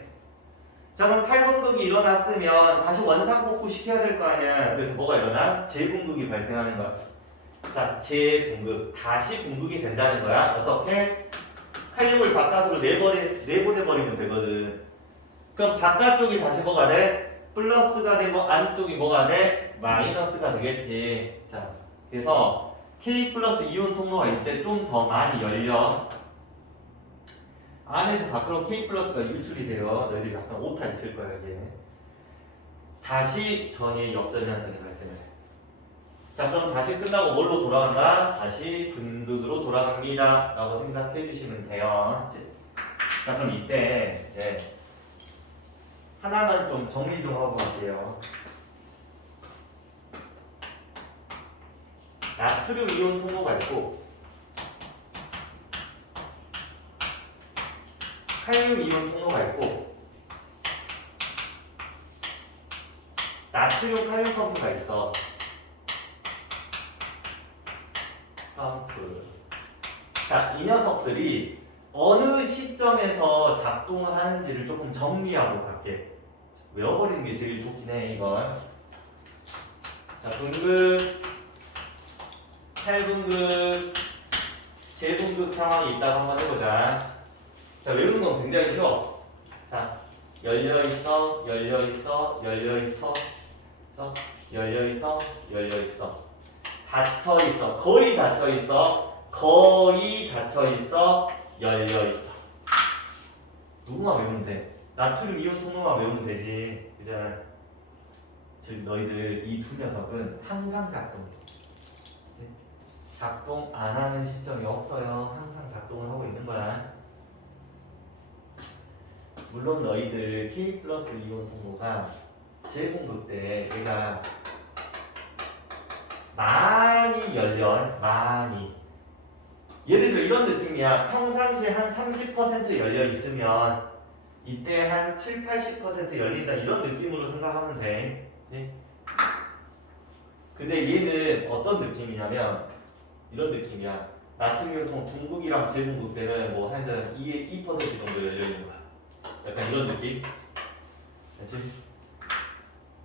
자, 그럼 탈분극이 일어났으면 다시 원상복구 시켜야 될 거 아니야. 그래서 뭐가 일어나? 재분극이 발생하는 거야. 자, 재분극. 다시 분극이 된다는 거야. 어떻게? 칼륨을 바깥으로 내보내버리면 되거든. 그럼 바깥쪽이 다시 뭐가 돼? 플러스가 되고 안쪽이 뭐가 돼? 마이너스가 되겠지. 자, 그래서 K 플러스 이온 통로가 이때 좀 더 많이 열려. 안에서 밖으로 K 플러스가 유출이 돼요. 너희들이 약간 오타 있을 거야, 이게. 다시 전위의 역전 현상이 발생을 해. 자, 그럼 다시 끝나고 뭘로 돌아간다? 다시 분극으로 돌아갑니다. 라고 생각해 주시면 돼요. 자, 그럼 이때 이제 하나만 좀 정리 좀 하고 갈게요. 나트륨 이온 통로가 있고 칼륨 이온 통로가 있고 나트륨 칼륨 펌프가 있어. 펌프. 자, 이 녀석들이 어느 시점에서 작동을 하는지를 조금 정리하고 갈게. 외워버리는 게 제일 좋긴 해, 이건. 자, 분극, 탈분극, 재분극 상황이 있다고 한번 해보자. 자, 외우는 건 굉장히 쉬워. 자, 열려있어, 열려있어, 열려있어, 열려있어, 열려있어. 닫혀있어, 거의 닫혀있어, 거의 닫혀있어, 열려있어. 누구만 외우면 돼? 나트륨 이온 통로만 외우면 되지. 그잖아. 즉 너희들 이 두 녀석은 항상 작동해. 작동 안 하는 시점이 없어요. 항상 작동을 하고 있는 거야. 물론 너희들 K 플러스 이온 분모가 재공급 때 얘가 많이 열려. 많이. 예를 들어 이런 느낌이야. 평상시에 한 30% 열려 있으면 이때 한 7, 80% 열린다. 이런 느낌으로 생각하면 돼. 네? 근데 얘는 어떤 느낌이냐면 이런 느낌이야. 나트륨통 분극이랑 재분극 때는 뭐 한 2% 정도 열려 있는 거야. 약간 이런 느낌. 그렇지?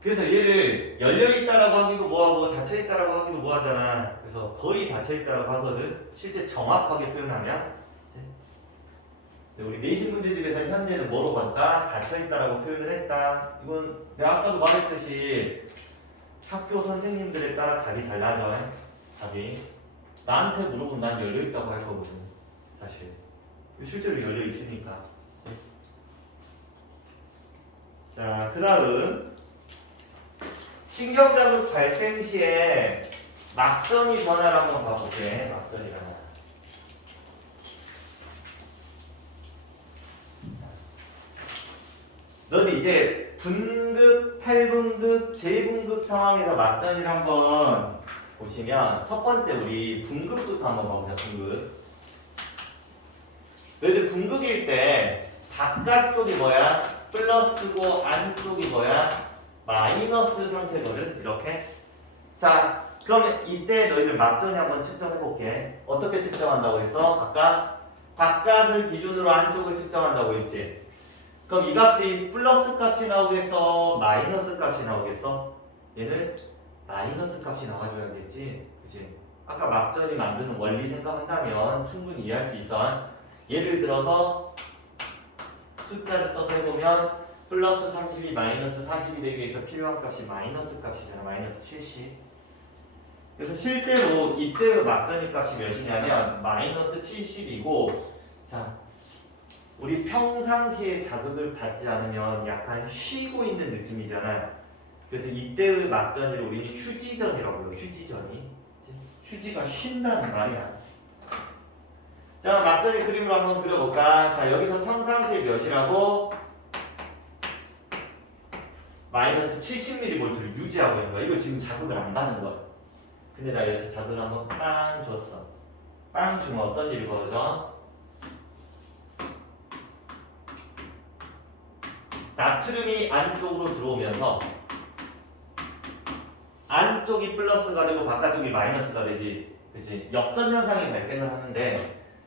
그래서 얘를 열려있다라고 하기도 뭐하고 닫혀있다라고 하기도 뭐하잖아. 그래서 거의 닫혀있다라고 하거든. 실제 정확하게 표현하면. 우리 내신 문제집에서는 현재는 뭐로 봤다? 닫혀있다라고 표현을 했다. 이건 내가 아까도 말했듯이 학교 선생님들에 따라 답이 달라져. 답이. 나한테 물어보면 난 열려있다고 할 거거든. 사실. 실제로 열려있으니까. 자, 그 다음. 신경자극 발생 시에 막전이 변화를 한번 봐볼게. 막전이 변화. 너는 이제 분극, 탈분극, 재분극 상황에서 막전이를 한번 보시면 첫 번째 우리 분극부터 한번 봐보자. 분극. 너희들 분극일 때 바깥쪽이 뭐야? 플러스고 안쪽이 뭐야? 마이너스 상태거든. 이렇게. 자, 그러면 이때 너희들 막전이 한번 측정해볼게. 어떻게 측정한다고 했어? 아까 바깥을 기준으로 안쪽을 측정한다고 했지. 그럼 이 값이 플러스 값이 나오겠어? 마이너스 값이 나오겠어? 얘는 마이너스 값이 나와줘야겠지. 그치? 아까 막전이 만드는 원리 생각한다면 충분히 이해할 수 있어. 예를 들어서 숫자를 써서 해보면 플러스 30이 마이너스 40이 되기 위해서 필요한 값이 마이너스 값이잖아. 마이너스 70. 그래서 실제로 이때 막전이 값이 몇이냐면 마이너스 70이고, 자, 우리 평상시에 자극을 받지 않으면 약간 쉬고 있는 느낌이잖아. 그래서 이때의 막전이를 우리는 휴지전이라고 불러. 휴지전이. 휴지가 쉰다는 말이야. 자, 막전이 그림으로 한번 그려볼까? 자, 여기서 평상시에 몇이라고? 마이너스 70mV를 유지하고 있는 거야. 이거 지금 자극을 안 받는 거야. 근데 나 여기서 자극을 한번 빵 줬어. 빵 주면 어떤 일이 벌어져? 나트륨이 안쪽으로 들어오면서 안쪽이 플러스가 되고 바깥쪽이 마이너스가 되지. 그치? 역전 현상이 발생을 하는데,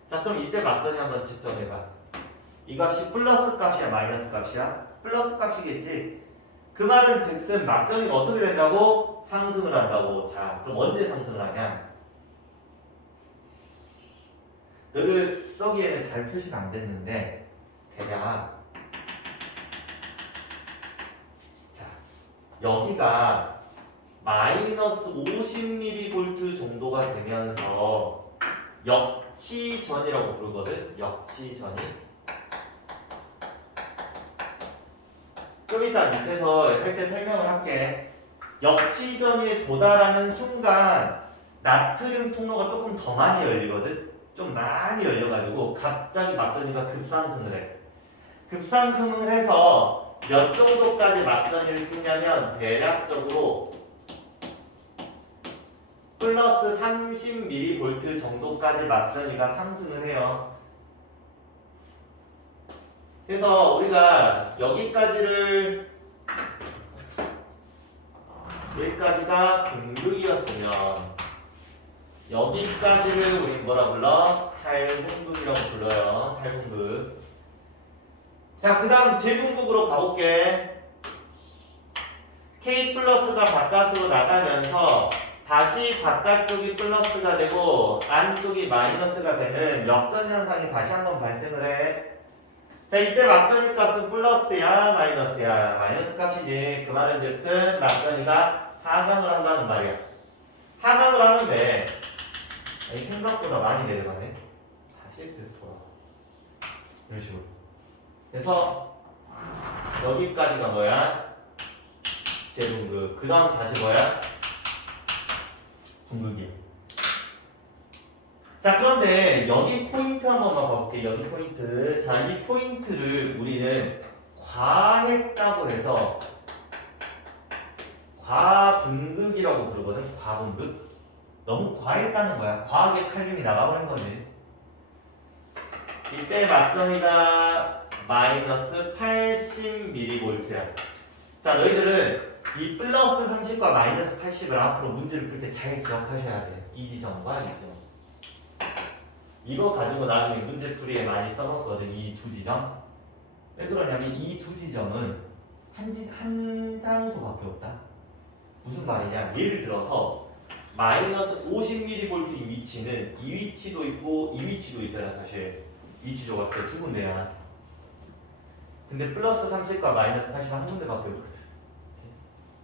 자, 그럼 이때 막전이 한번 측정해봐. 이 값이 플러스 값이야, 마이너스 값이야? 플러스 값이겠지? 그 말은 즉슨 막전이 어떻게 된다고? 상승을 한다고. 자, 그럼 언제 상승을 하냐? 너를 저기에는 잘 표시가 안 됐는데 대략 자, 여기가 마이너스 50mV 정도가 되면서 역치전이라고 부르거든. 역치전이. 좀 이따 밑에서 할 때 설명을 할게. 역치전에 도달하는 순간 나트륨 통로가 조금 더 많이 열리거든. 좀 많이 열려가지고 갑자기 막전이가 급상승을 해. 급상승을 해서 몇 정도까지 막전이를 찍냐면 대략적으로 플러스 30mV 정도까지 막전이가 상승을 해요. 그래서 우리가 여기까지가 분극이었으면 여기까지를 우리 뭐라 불러? 탈분극이라고 불러요. 탈분극. 자, 그 다음 재분극으로 가볼게. K 플러스가 바깥으로 나가면서 다시 바깥쪽이 플러스가 되고 안쪽이 마이너스가 되는 역전 현상이 다시 한번 발생을 해. 자, 이때 막전이 값은 플러스야, 마이너스야? 마이너스 값이지. 그 말은 즉슨 막전이가 하강을 한다는 말이야. 하강을 하는데 생각보다 많이 내려가네. 다시 그래서 돌아와. 이런 식으로. 그래서 여기까지가 뭐야? 재분극. 그 다음 다시 뭐야? 분극이야. 자, 그런데 여기 포인트 한 번만 봐볼게. 여기 포인트. 자, 이 포인트를 우리는 과했다고 해서 과분극이라고 부르거든. 과분극. 너무 과했다는 거야. 과하게 칼륨이 나가버린 거지. 이때 막정이가 마이너스 80mV야. 자, 너희들은 이 플러스 30과 마이너스 80을 앞으로 문제를 풀 때 잘 기억하셔야 돼. 이 지점과 이 지점. 이거 가지고 나중에 문제 풀이에 많이 써먹거든. 이 두 지점. 왜 그러냐면 이 두 지점은 한 장소밖에 없다. 무슨 말이냐? 예를 들어서 마이너스 50mV인 위치는 이 위치도 있고 이 위치도 있잖아. 사실 위치 적었을 때 두 군데야. 근데 플러스 30과 마이너스 80은 한 군데밖에 없거든.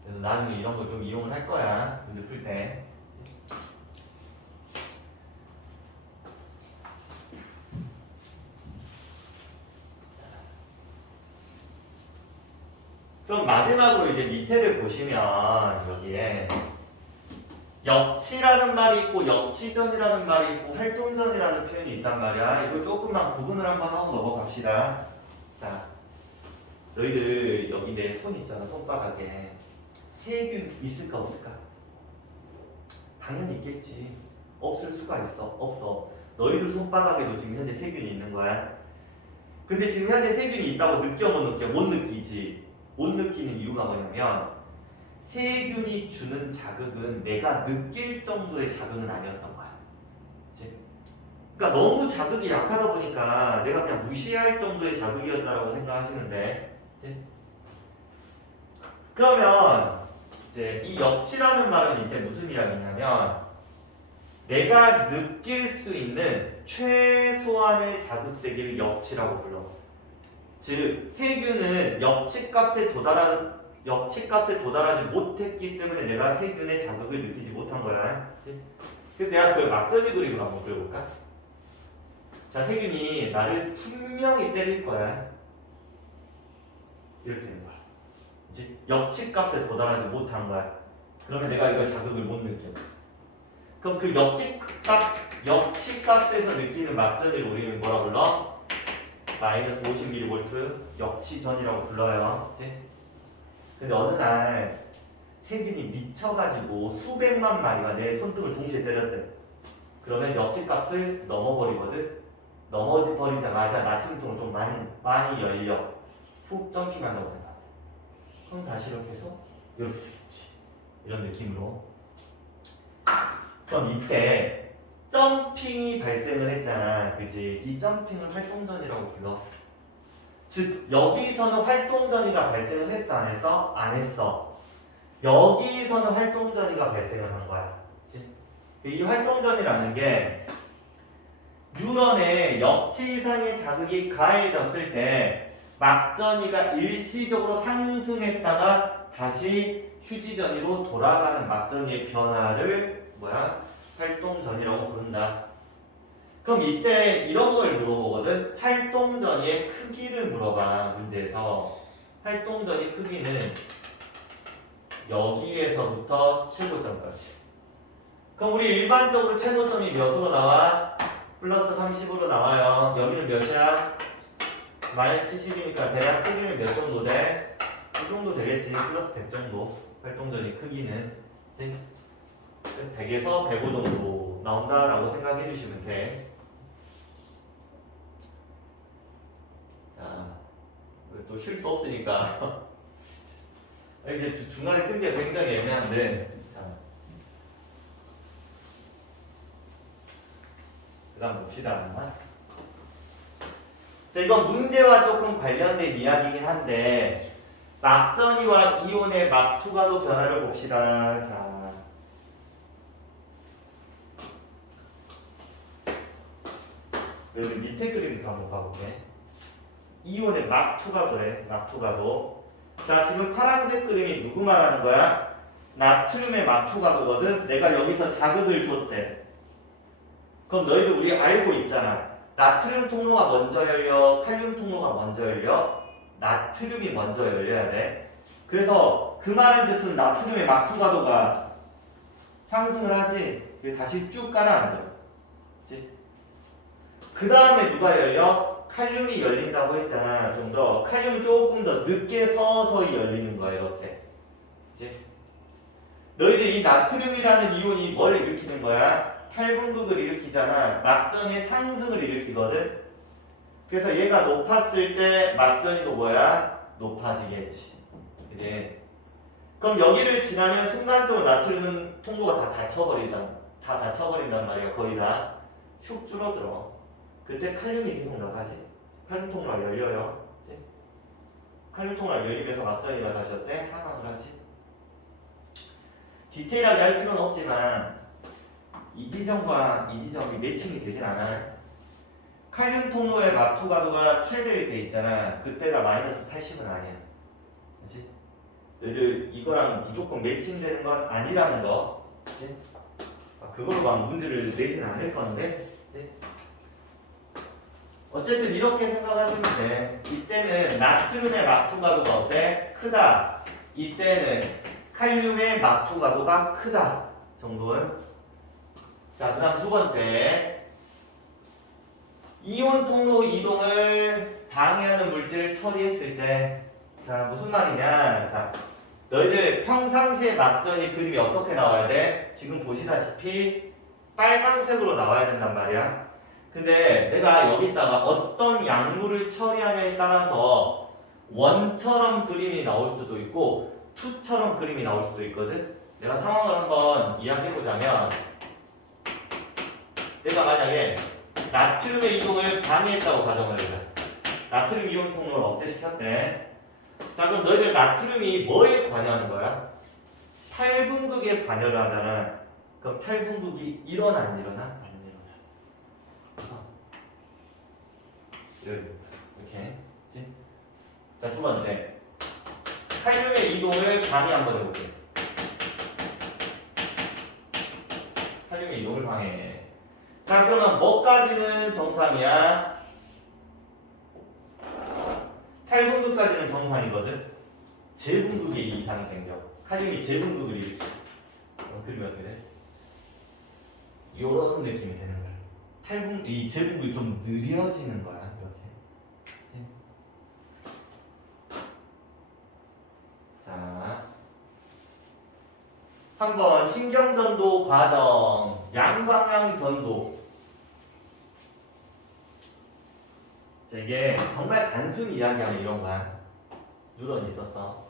그래서 나중에 이런 걸 좀 이용을 할 거야. 문제 풀 때. 그럼 마지막으로 이제 밑에를 보시면 여기에 역치라는 말이 있고 역치전이라는 말이 있고 활동전이라는 표현이 있단 말이야. 이거 조금만 구분을 한번 하고 넘어갑시다. 자, 너희들 여기 내 손 있잖아. 손바닥에 세균 있을까 없을까? 당연히 있겠지. 없을 수가 있어. 없어. 너희들 손바닥에도 지금 현재 세균이 있는 거야. 근데 지금 현재 세균이 있다고 느껴 못 느껴? 못 느끼지. 못 느끼는 이유가 뭐냐면 세균이 주는 자극은 내가 느낄 정도의 자극은 아니었던 거야. 그치? 그러니까 너무 자극이 약하다 보니까 내가 그냥 무시할 정도의 자극이었다라고 생각하시면 돼. 그치? 그러면 이제 이 역치라는 말은 이때 무슨 이야기냐면 내가 느낄 수 있는 최소한의 자극 세기를 역치라고 불러. 즉 세균은 역치값에 도달하지 못했기 때문에 내가 세균의 자극을 느끼지 못한 거야. 그래서 내가 그 막전이 그림을 한번 그려볼까? 자, 세균이 나를 분명히 때릴 거야. 이렇게 되는 거야. 그치? 역치값에 도달하지 못한 거야. 그러면 내가 이걸 자극을 못 느껴. 그럼 그 역치값에서 느끼는 막전을 우리는 뭐라 불러? 마이너스 50mV 역치전이라고 불러요. 그치? 근데 어느 날 세균이 미쳐가지고 수백만 마리가 내 손등을 동시에 때렸대. 그러면 역치값을 넘어버리거든. 넘어버리자마자 나트륨통을 좀 많이 열려. 훅 점핑한다고 생각해. 그럼 다시 이렇게 해서 이렇게 되겠지. 이런 느낌으로. 그럼 이때 점핑이 발생을 했잖아. 그지? 이 점핑을 활동전이라고 불러. 즉 여기서는 활동전이가 발생을 했어 안 했어? 안 했어. 여기서는 활동전이가 발생을 한 거야. 그치? 이 활동전이라는 게 뉴런에 역치 이상의 자극이 가해졌을 때 막전이가 일시적으로 상승했다가 다시 휴지전이로 돌아가는 막전이의 변화를 활동전이라고 부른다. 그럼 이때 이런 걸 물어보거든. 활동전이의 크기를 물어봐. 문제에서 활동전이 크기는 여기에서부터 최고점까지. 그럼 우리 일반적으로 최고점이 몇으로 나와? 플러스 30으로 나와요. 여기는 몇이야? 마이너스 70이니까 대략 크기는 몇 정도 돼? 이 정도 되겠지. 플러스 100 정도. 활동전이 크기는 100에서 105 정도 나온다라고 생각해 주시면 돼. 자, 또 실수 없으니까 이게 중간에 끈 게 굉장히 애매한데, 자, 그다음 봅시다. 자, 이건 문제와 조금 관련된 이야기이긴 한데 막전이와 이온의 막투가도 변화를 봅시다. 자. 여기 밑에 그림부터 한번 봐볼게. 이온의 막투가도래. 막투가도. 자, 지금 파란색 그림이 누구 말하는 거야? 나트륨의 막투가도거든. 내가 여기서 자극을 줬대. 그럼 너희들 우리 알고 있잖아. 나트륨 통로가 먼저 열려, 칼륨 통로가 먼저 열려. 나트륨이 먼저 열려야 돼. 그래서 그 말은 뜻은 나트륨의 막투가도가 상승을 하지. 그게 다시 쭉 가라앉아. 그치? 그 다음에 누가 열려? 칼륨이 열린다고 했잖아. 좀 더 칼륨은 조금 더 늦게 서서히 열리는 거야. 이렇게. 그치? 너희들 이 나트륨이라는 이온이 뭘 일으키는 거야? 탈분극을 일으키잖아. 막전의 상승을 일으키거든. 그래서 얘가 높았을 때 막전이도 뭐야? 높아지겠지. 이제 그럼 여기를 지나면 순간적으로 나트륨은 통로가 다 닫혀버린단 말이야. 거의 다 슉 줄어들어. 그때 칼륨이 계속 나가지. 칼륨 통로가 열려요. 그치? 칼륨 통로가 열리면서 막전이가 다시 어때? 하강을 하지. 디테일하게 할 필요는 없지만 이 지점과 이 지점이 매칭이 되진 않아. 칼륨 통로의 막투가도가 최대일 때 있잖아. 그때가 마이너스 80은 아니야. 그치? 너희들 이거랑 무조건 매칭되는 건 아니라는 거. 그치? 그걸로 막 문제를 내진 않을 건데. 그치? 어쨌든 이렇게 생각하시면 돼. 이때는 나트륨의 막투가도가 어때? 크다. 이때는 칼륨의 막투가도가 크다. 정도는. 자, 그 다음 두 번째. 이온 통로 이동을 방해하는 물질을 처리했을 때, 자, 무슨 말이냐. 자, 너희들 평상시에 막전이 그림이 어떻게 나와야 돼? 지금 보시다시피 빨간색으로 나와야 된단 말이야. 근데 내가 여기다가 어떤 약물을 처리하냐에 따라서 원처럼 그림이 나올 수도 있고 투처럼 그림이 나올 수도 있거든. 내가 상황을 한번 이야기해보자면, 내가 만약에 나트륨의 이동을 방해했다고 가정을 해봐. 나트륨 이온 통로를 억제시켰대. 자, 그럼 너희들 나트륨이 뭐에 관여하는 거야? 탈분극에 관여를 하잖아. 그럼 탈분극이 일어나 안 일어나? 안 일어나. 이렇게. 그치? 자, 두 번째. 칼륨의 이동을 방해 한번 해볼게. 칼륨의 이동을 방해. 자, 그러면 뭐까지는 정상이야? 탈분극까지는 정상이거든. 재분극에 이상이 생겨. 칼륨이 재분극을 일으켜. 그림이 어떻게 돼? 요런 느낌이 되는 거야. 이 재분극이 좀 느려지는 거야. 이렇게. 자, 3번 신경전도 과정, 양방향 전도. 자, 이게 정말 단순히 이야기하면 이런 거야. 뉴런이 있었어.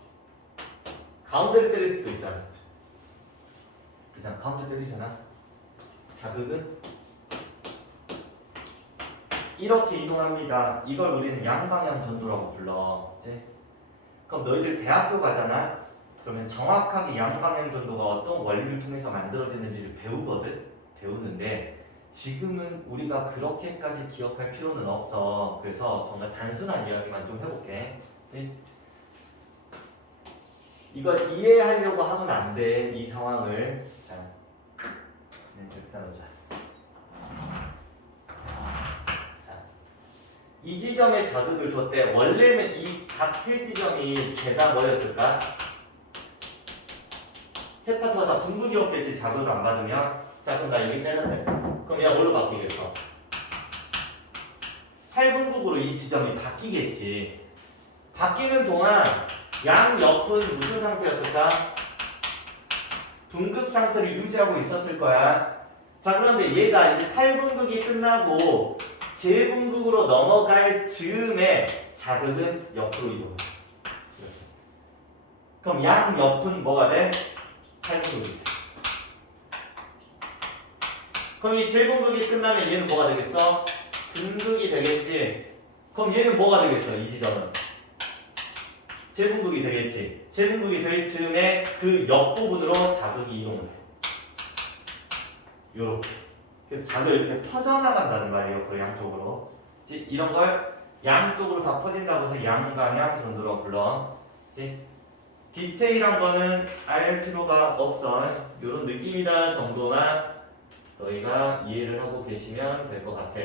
가운데를 때릴 수도 있잖아. 그냥 가운데 때리잖아. 자극은 이렇게 이동합니다. 이걸 우리는 양방향 전도라고 불러. 그치? 그럼 너희들 대학교 가잖아. 그러면 정확하게 양방향 전도가 어떤 원리를 통해서 만들어지는지를 배우는데 지금은 우리가 그렇게까지 기억할 필요는 없어. 그래서 정말 단순한 이야기만 좀 해볼게. 그치? 이걸 이해하려고 하면 안 돼. 이 상황을. 자, 여기다 놓자. 자, 이 지점에 자극을 줬대. 원래는 이 각 세 지점이 죄다 뭐였을까? 세 파트가 다 분분이었겠지. 자극을 안 받으면. 자, 그럼 나 여기 때렸네. 그럼 얘가 뭘로 바뀌겠어? 탈분극으로 이 지점이 바뀌겠지. 바뀌는 동안 양옆은 무슨 상태였을까? 분극 상태를 유지하고 있었을 거야. 자, 그런데 얘가 이제 탈분극이 끝나고 재분극으로 넘어갈 즈음에 자극은 옆으로 이동해. 그럼 양옆은 뭐가 돼? 탈분극이 돼. 그럼 이 재분극이 끝나면 얘는 뭐가 되겠어? 분극이 되겠지. 그럼 얘는 뭐가 되겠어? 이 지점은 재분극이 되겠지. 재분극이 될 즈음에 그 옆부분으로 자극이 이동을 해. 요렇게. 그래서 자극이 이렇게 퍼져나간다는 말이에요. 그 양쪽으로. 이런 걸 양쪽으로 다 퍼진다고 해서 양방향 전도라고 불러. 디테일한 거는 알 필요가 없어. 요런 느낌이다 정도만 너희가 이해를 하고 계시면 될 것 같아.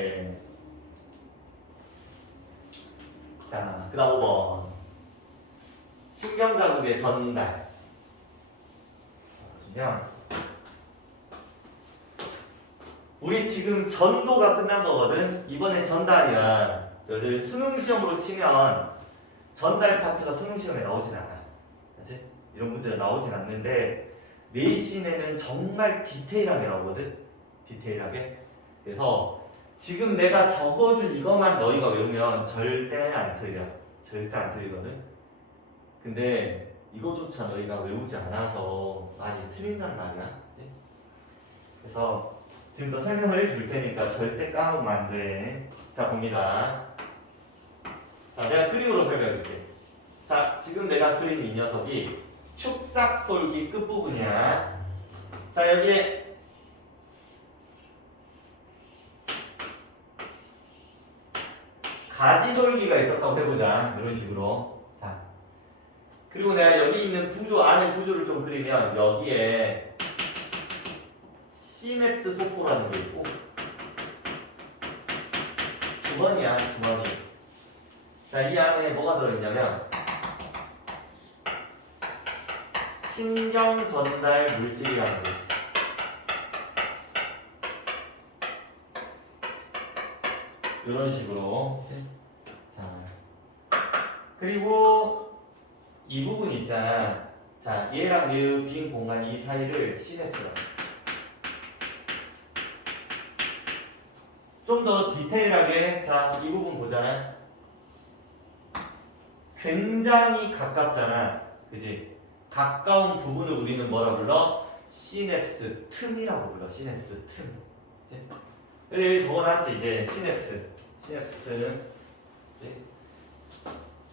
자, 그 다음 5번. 신경 자극의 전달. 보시면 우리 지금 전도가 끝난 거거든. 이번엔 전달이야. 너희들 수능 시험으로 치면 전달 파트가 수능 시험에 나오진 않아. 그렇지? 이런 문제가 나오진 않는데 내신에는 정말 디테일하게 나오거든. 디테일하게. 그래서 지금 내가 적어준 이것만 너희가 외우면 절대 안 틀려. 절대 안 틀리거든. 근데 이것조차 너희가 외우지 않아서 많이 틀린단 말이야. 그치? 그래서 지금 더 설명을 해줄 테니까 절대 까먹으면 안 돼. 자, 봅니다. 자, 내가 그림으로 설명해 줄게. 자, 지금 내가 그린 이 녀석이 축삭돌기 끝부분이야. 자, 여기에 가지돌기가 있었다고 해보자. 이런 식으로. 자, 그리고 내가 여기 있는 구조, 안에 구조를 좀 그리면 여기에 시냅스 소포라는 게 있고 주머니야, 주머니. 자, 이 안에 뭐가 들어있냐면 신경 전달 물질이라는 게 있어. 이런 식으로. 자, 그리고 이 부분 있잖아. 자, 얘랑 얘의 빈 공간 이 사이를 시냅스라. 좀 더 디테일하게, 자, 이 부분 보잖아. 굉장히 가깝잖아. 그지? 가까운 부분을 우리는 뭐라 불러? 시냅스 틈이라고 불러. 시냅스 틈. 그치? 여기 적어놨지, 이제 시냅스. 시냅스 틈. 그치?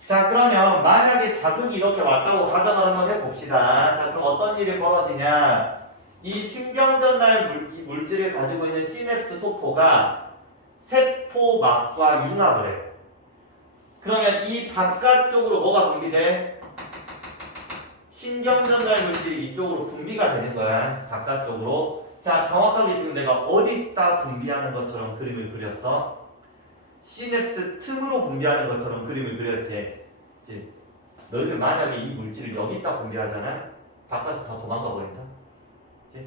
자, 그러면 만약에 자극이 이렇게 왔다고 가정을 한번 해봅시다. 자, 그럼 어떤 일이 벌어지냐? 이 신경전달 물질을 가지고 있는 시냅스 소포가 세포막과 융합을 해. 그러면 이 바깥쪽으로 뭐가 분비돼? 신경전달 물질이 이쪽으로 분비가 되는 거야. 바깥쪽으로. 자, 정확하게 지금 내가 어디다 분비하는 것처럼 그림을 그렸어? 시냅스 틈으로 분비하는 것처럼 그림을 그렸지. 그치? 너희들 만약에 이 물질을 여기다 분비하잖아? 바깥으로 다 도망가 버린다. 그치?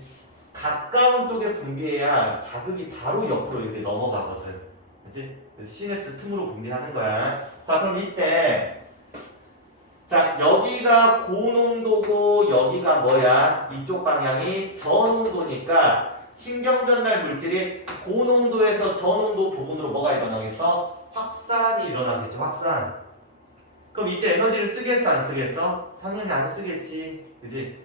가까운 쪽에 분비해야 자극이 바로 옆으로 이렇게 넘어가거든. 그치? 그래서 시냅스 틈으로 분비하는 거야. 자, 그럼 이때 자, 여기가 고농도고 여기가 뭐야? 이쪽 방향이 저농도니까 신경전달 물질이 고농도에서 저농도 부분으로 뭐가 일어나겠어? 확산이 일어나겠죠. 확산. 그럼 이때 에너지를 쓰겠어? 안 쓰겠어? 당연히 안 쓰겠지. 그지?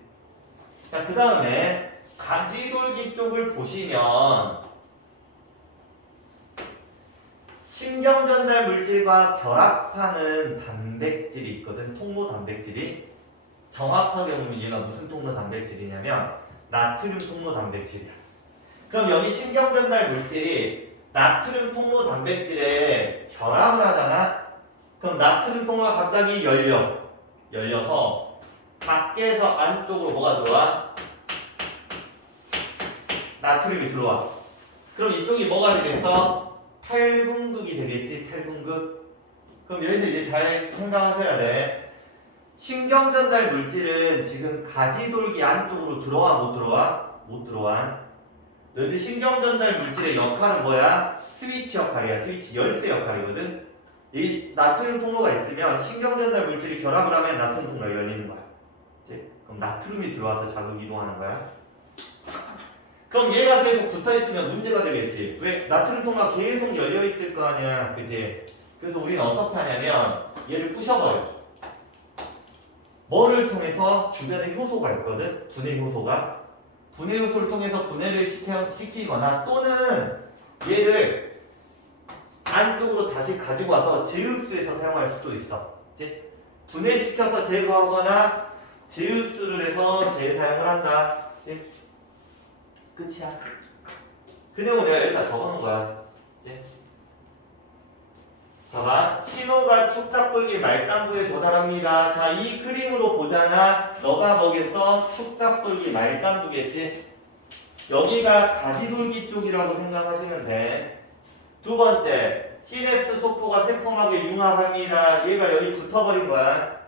자, 그 다음에 가지돌기 쪽을 보시면 신경전달 물질과 결합하는 단백질이 있거든. 통로 단백질이. 정확하게 보면 얘가 무슨 통로 단백질이냐면 나트륨 통로 단백질이야. 그럼 여기 신경전달 물질이 나트륨 통로 단백질에 결합을 하잖아. 그럼 나트륨 통로가 갑자기 열려서 밖에서 안쪽으로 뭐가 들어와? 나트륨이 들어와. 그럼 이쪽이 뭐가 되겠어? 탈분극이 되겠지. 탈분극. 그럼 여기서 이제 잘 생각하셔야 돼. 신경전달 물질은 지금 가지돌기 안쪽으로 들어와 못 들어와? 못 들어와. 너희들 신경전달 물질의 역할은 뭐야? 스위치 역할이야. 스위치 열쇠 역할이거든. 이 나트륨 통로가 있으면 신경전달 물질이 결합을 하면 나트륨 통로가 열리는 거야. 그치? 그럼 나트륨이 들어와서 자극 이동하는 거야. 그럼 얘가 계속 붙어있으면 문제가 되겠지. 왜? 나트륨 통로가 계속 열려있을 거 아니야. 그치? 그래서 우리는 어떻게 하냐면 얘를 부셔버려. 뭐를 통해서? 주변에 효소가 있거든. 분해 효소가. 분해 효소를 통해서 분해를 시키거나 또는 얘를 안쪽으로 다시 가지고 와서 재흡수해서 사용할 수도 있어. 그치? 분해시켜서 제거하거나 재흡수를 해서 재사용을 한다. 그치? 끝이야. 그 내용을 내가 여기다 적어놓은 거야. 이제 봐봐. 신호가 축삭돌기 말단부에 도달합니다. 자, 이 그림으로 보잖아. 너가 뭐겠어? 축삭돌기 말단부겠지. 여기가 가지돌기 쪽이라고 생각하시면 돼. 두 번째, 시냅스 소포가 세포막에 융합합니다. 얘가 여기 붙어버린 거야.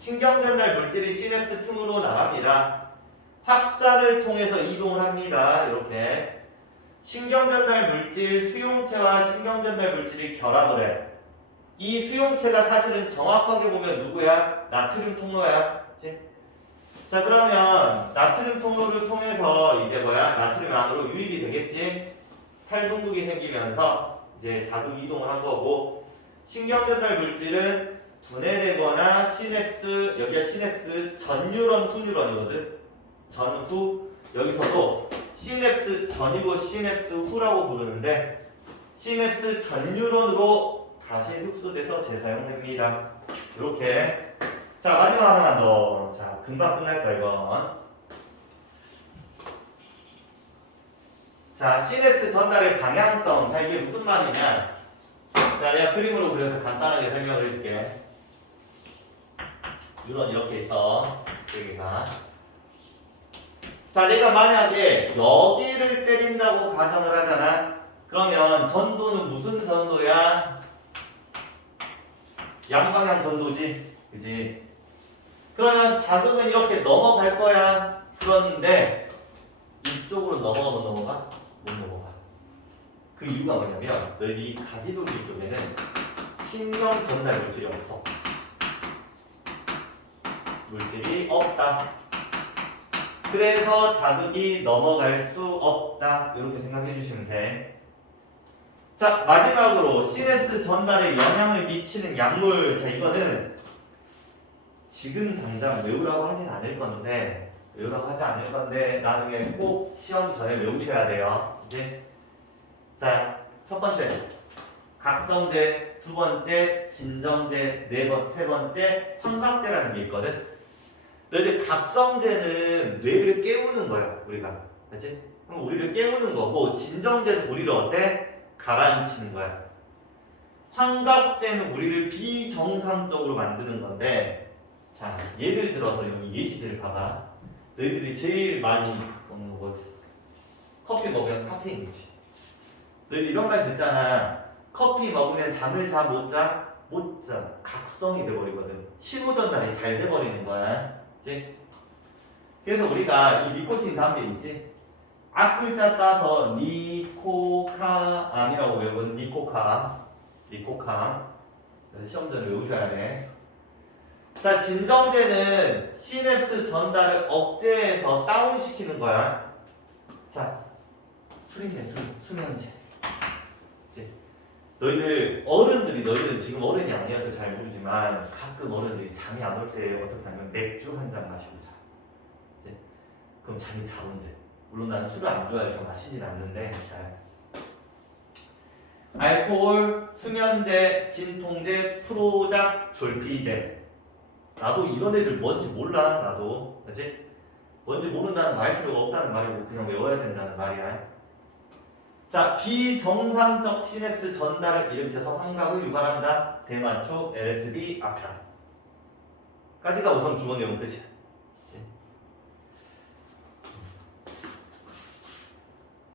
신경 전달 물질이 시냅스 틈으로 나갑니다. 확산을 통해서 이동을 합니다. 이렇게 신경 전달 물질 수용체와 신경 전달 물질이 결합을 해. 이 수용체가 사실은 정확하게 보면 누구야? 나트륨 통로야. 그치? 자, 그러면 나트륨 통로를 통해서 이제 뭐야? 나트륨 안으로 유입이 되겠지? 탈분극이 생기면서 이제 자극 이동을 한 거고, 신경 전달 물질은 분해되거나 시냅스, 여기가 시냅스 전뉴런 후뉴런이거든. 전후, 여기서도 시냅스 전이고 시냅스 후라고 부르는데, 시냅스 전뉴런으로 다시 흡수돼서 재사용됩니다. 이렇게. 자, 마지막 하나만 더. 자, 금방 끝날 거야 이건. 자, 시냅스 전달의 방향성. 자, 이게 무슨 말이냐? 자, 내가 그림으로 그려서 간단하게 설명을 해줄게. 뉴런 이렇게 있어. 여기가. 자, 내가 만약에 여기를 때린다고 가정을 하잖아. 그러면 전도는 무슨 전도야? 양방향 전도지. 그지? 그러면 자극은 이렇게 넘어갈 거야. 그런데 이쪽으로 넘어가 못 넘어가? 못 넘어가. 그 이유가 뭐냐면 너희 가지돌기 쪽에는 신경 전달 물질이 없어. 물질이 없다. 그래서 자극이 넘어갈 수 없다. 이렇게 생각해 주시면 돼. 자, 마지막으로 시냅스 전달에 영향을 미치는 약물. 자, 이거는 지금 당장 외우라고 하진 않을 건데 나중에 꼭 시험 전에 외우셔야 돼요. 이제 자, 첫 번째 각성제, 두 번째 진정제, 세 번째 환각제라는 게 있거든. 너희들 각성제는 뇌를 깨우는 거야, 우리가. 그렇지? 그럼 우리를 깨우는 거고, 진정제는 우리를 어때? 가라앉히는 거야. 환각제는 우리를 비정상적으로 만드는 건데, 자, 예를 들어서 여기 예시들 봐봐. 너희들이 제일 많이 먹는 거 커피 먹으면 카페인 있지. 너희들 이런 말 듣잖아. 커피 먹으면 잠을 자, 못 자? 못 자. 각성이 돼버리거든. 신호 전달이 잘 돼버리는 거야. 그치? 그래서 우리가 이 니코틴 담배 있지? 앞글자 따서 니코카암이라고 외우거든. 니코카. 시험 전에 외우셔야 돼. 자, 진정제는 시냅스 전달을 억제해서 다운시키는 거야. 자, 술이네, 수면제. 너희들은 지금 어른이 아니어서 잘 모르지만 가끔 어른들이 잠이 안 올 때 어떻게 하면 맥주 한 잔 마시고 자. 그럼 잠이 잘 온대. 물론 난 술을 안 좋아해서 마시진 않는데 잘. 알코올, 수면제, 진통제, 프로작, 졸피뎀. 나도 이런 애들 뭔지 몰라. 나도. 그치? 뭔지 모른다는 말 필요가 없다는 말이고 그냥 외워야 된다는 말이야. 자, 비정상적 시냅스 전달을 일으켜서 환각을 유발한다. 대마초, LSD, 아편. 까지가 우선 기본 내용 끝이야.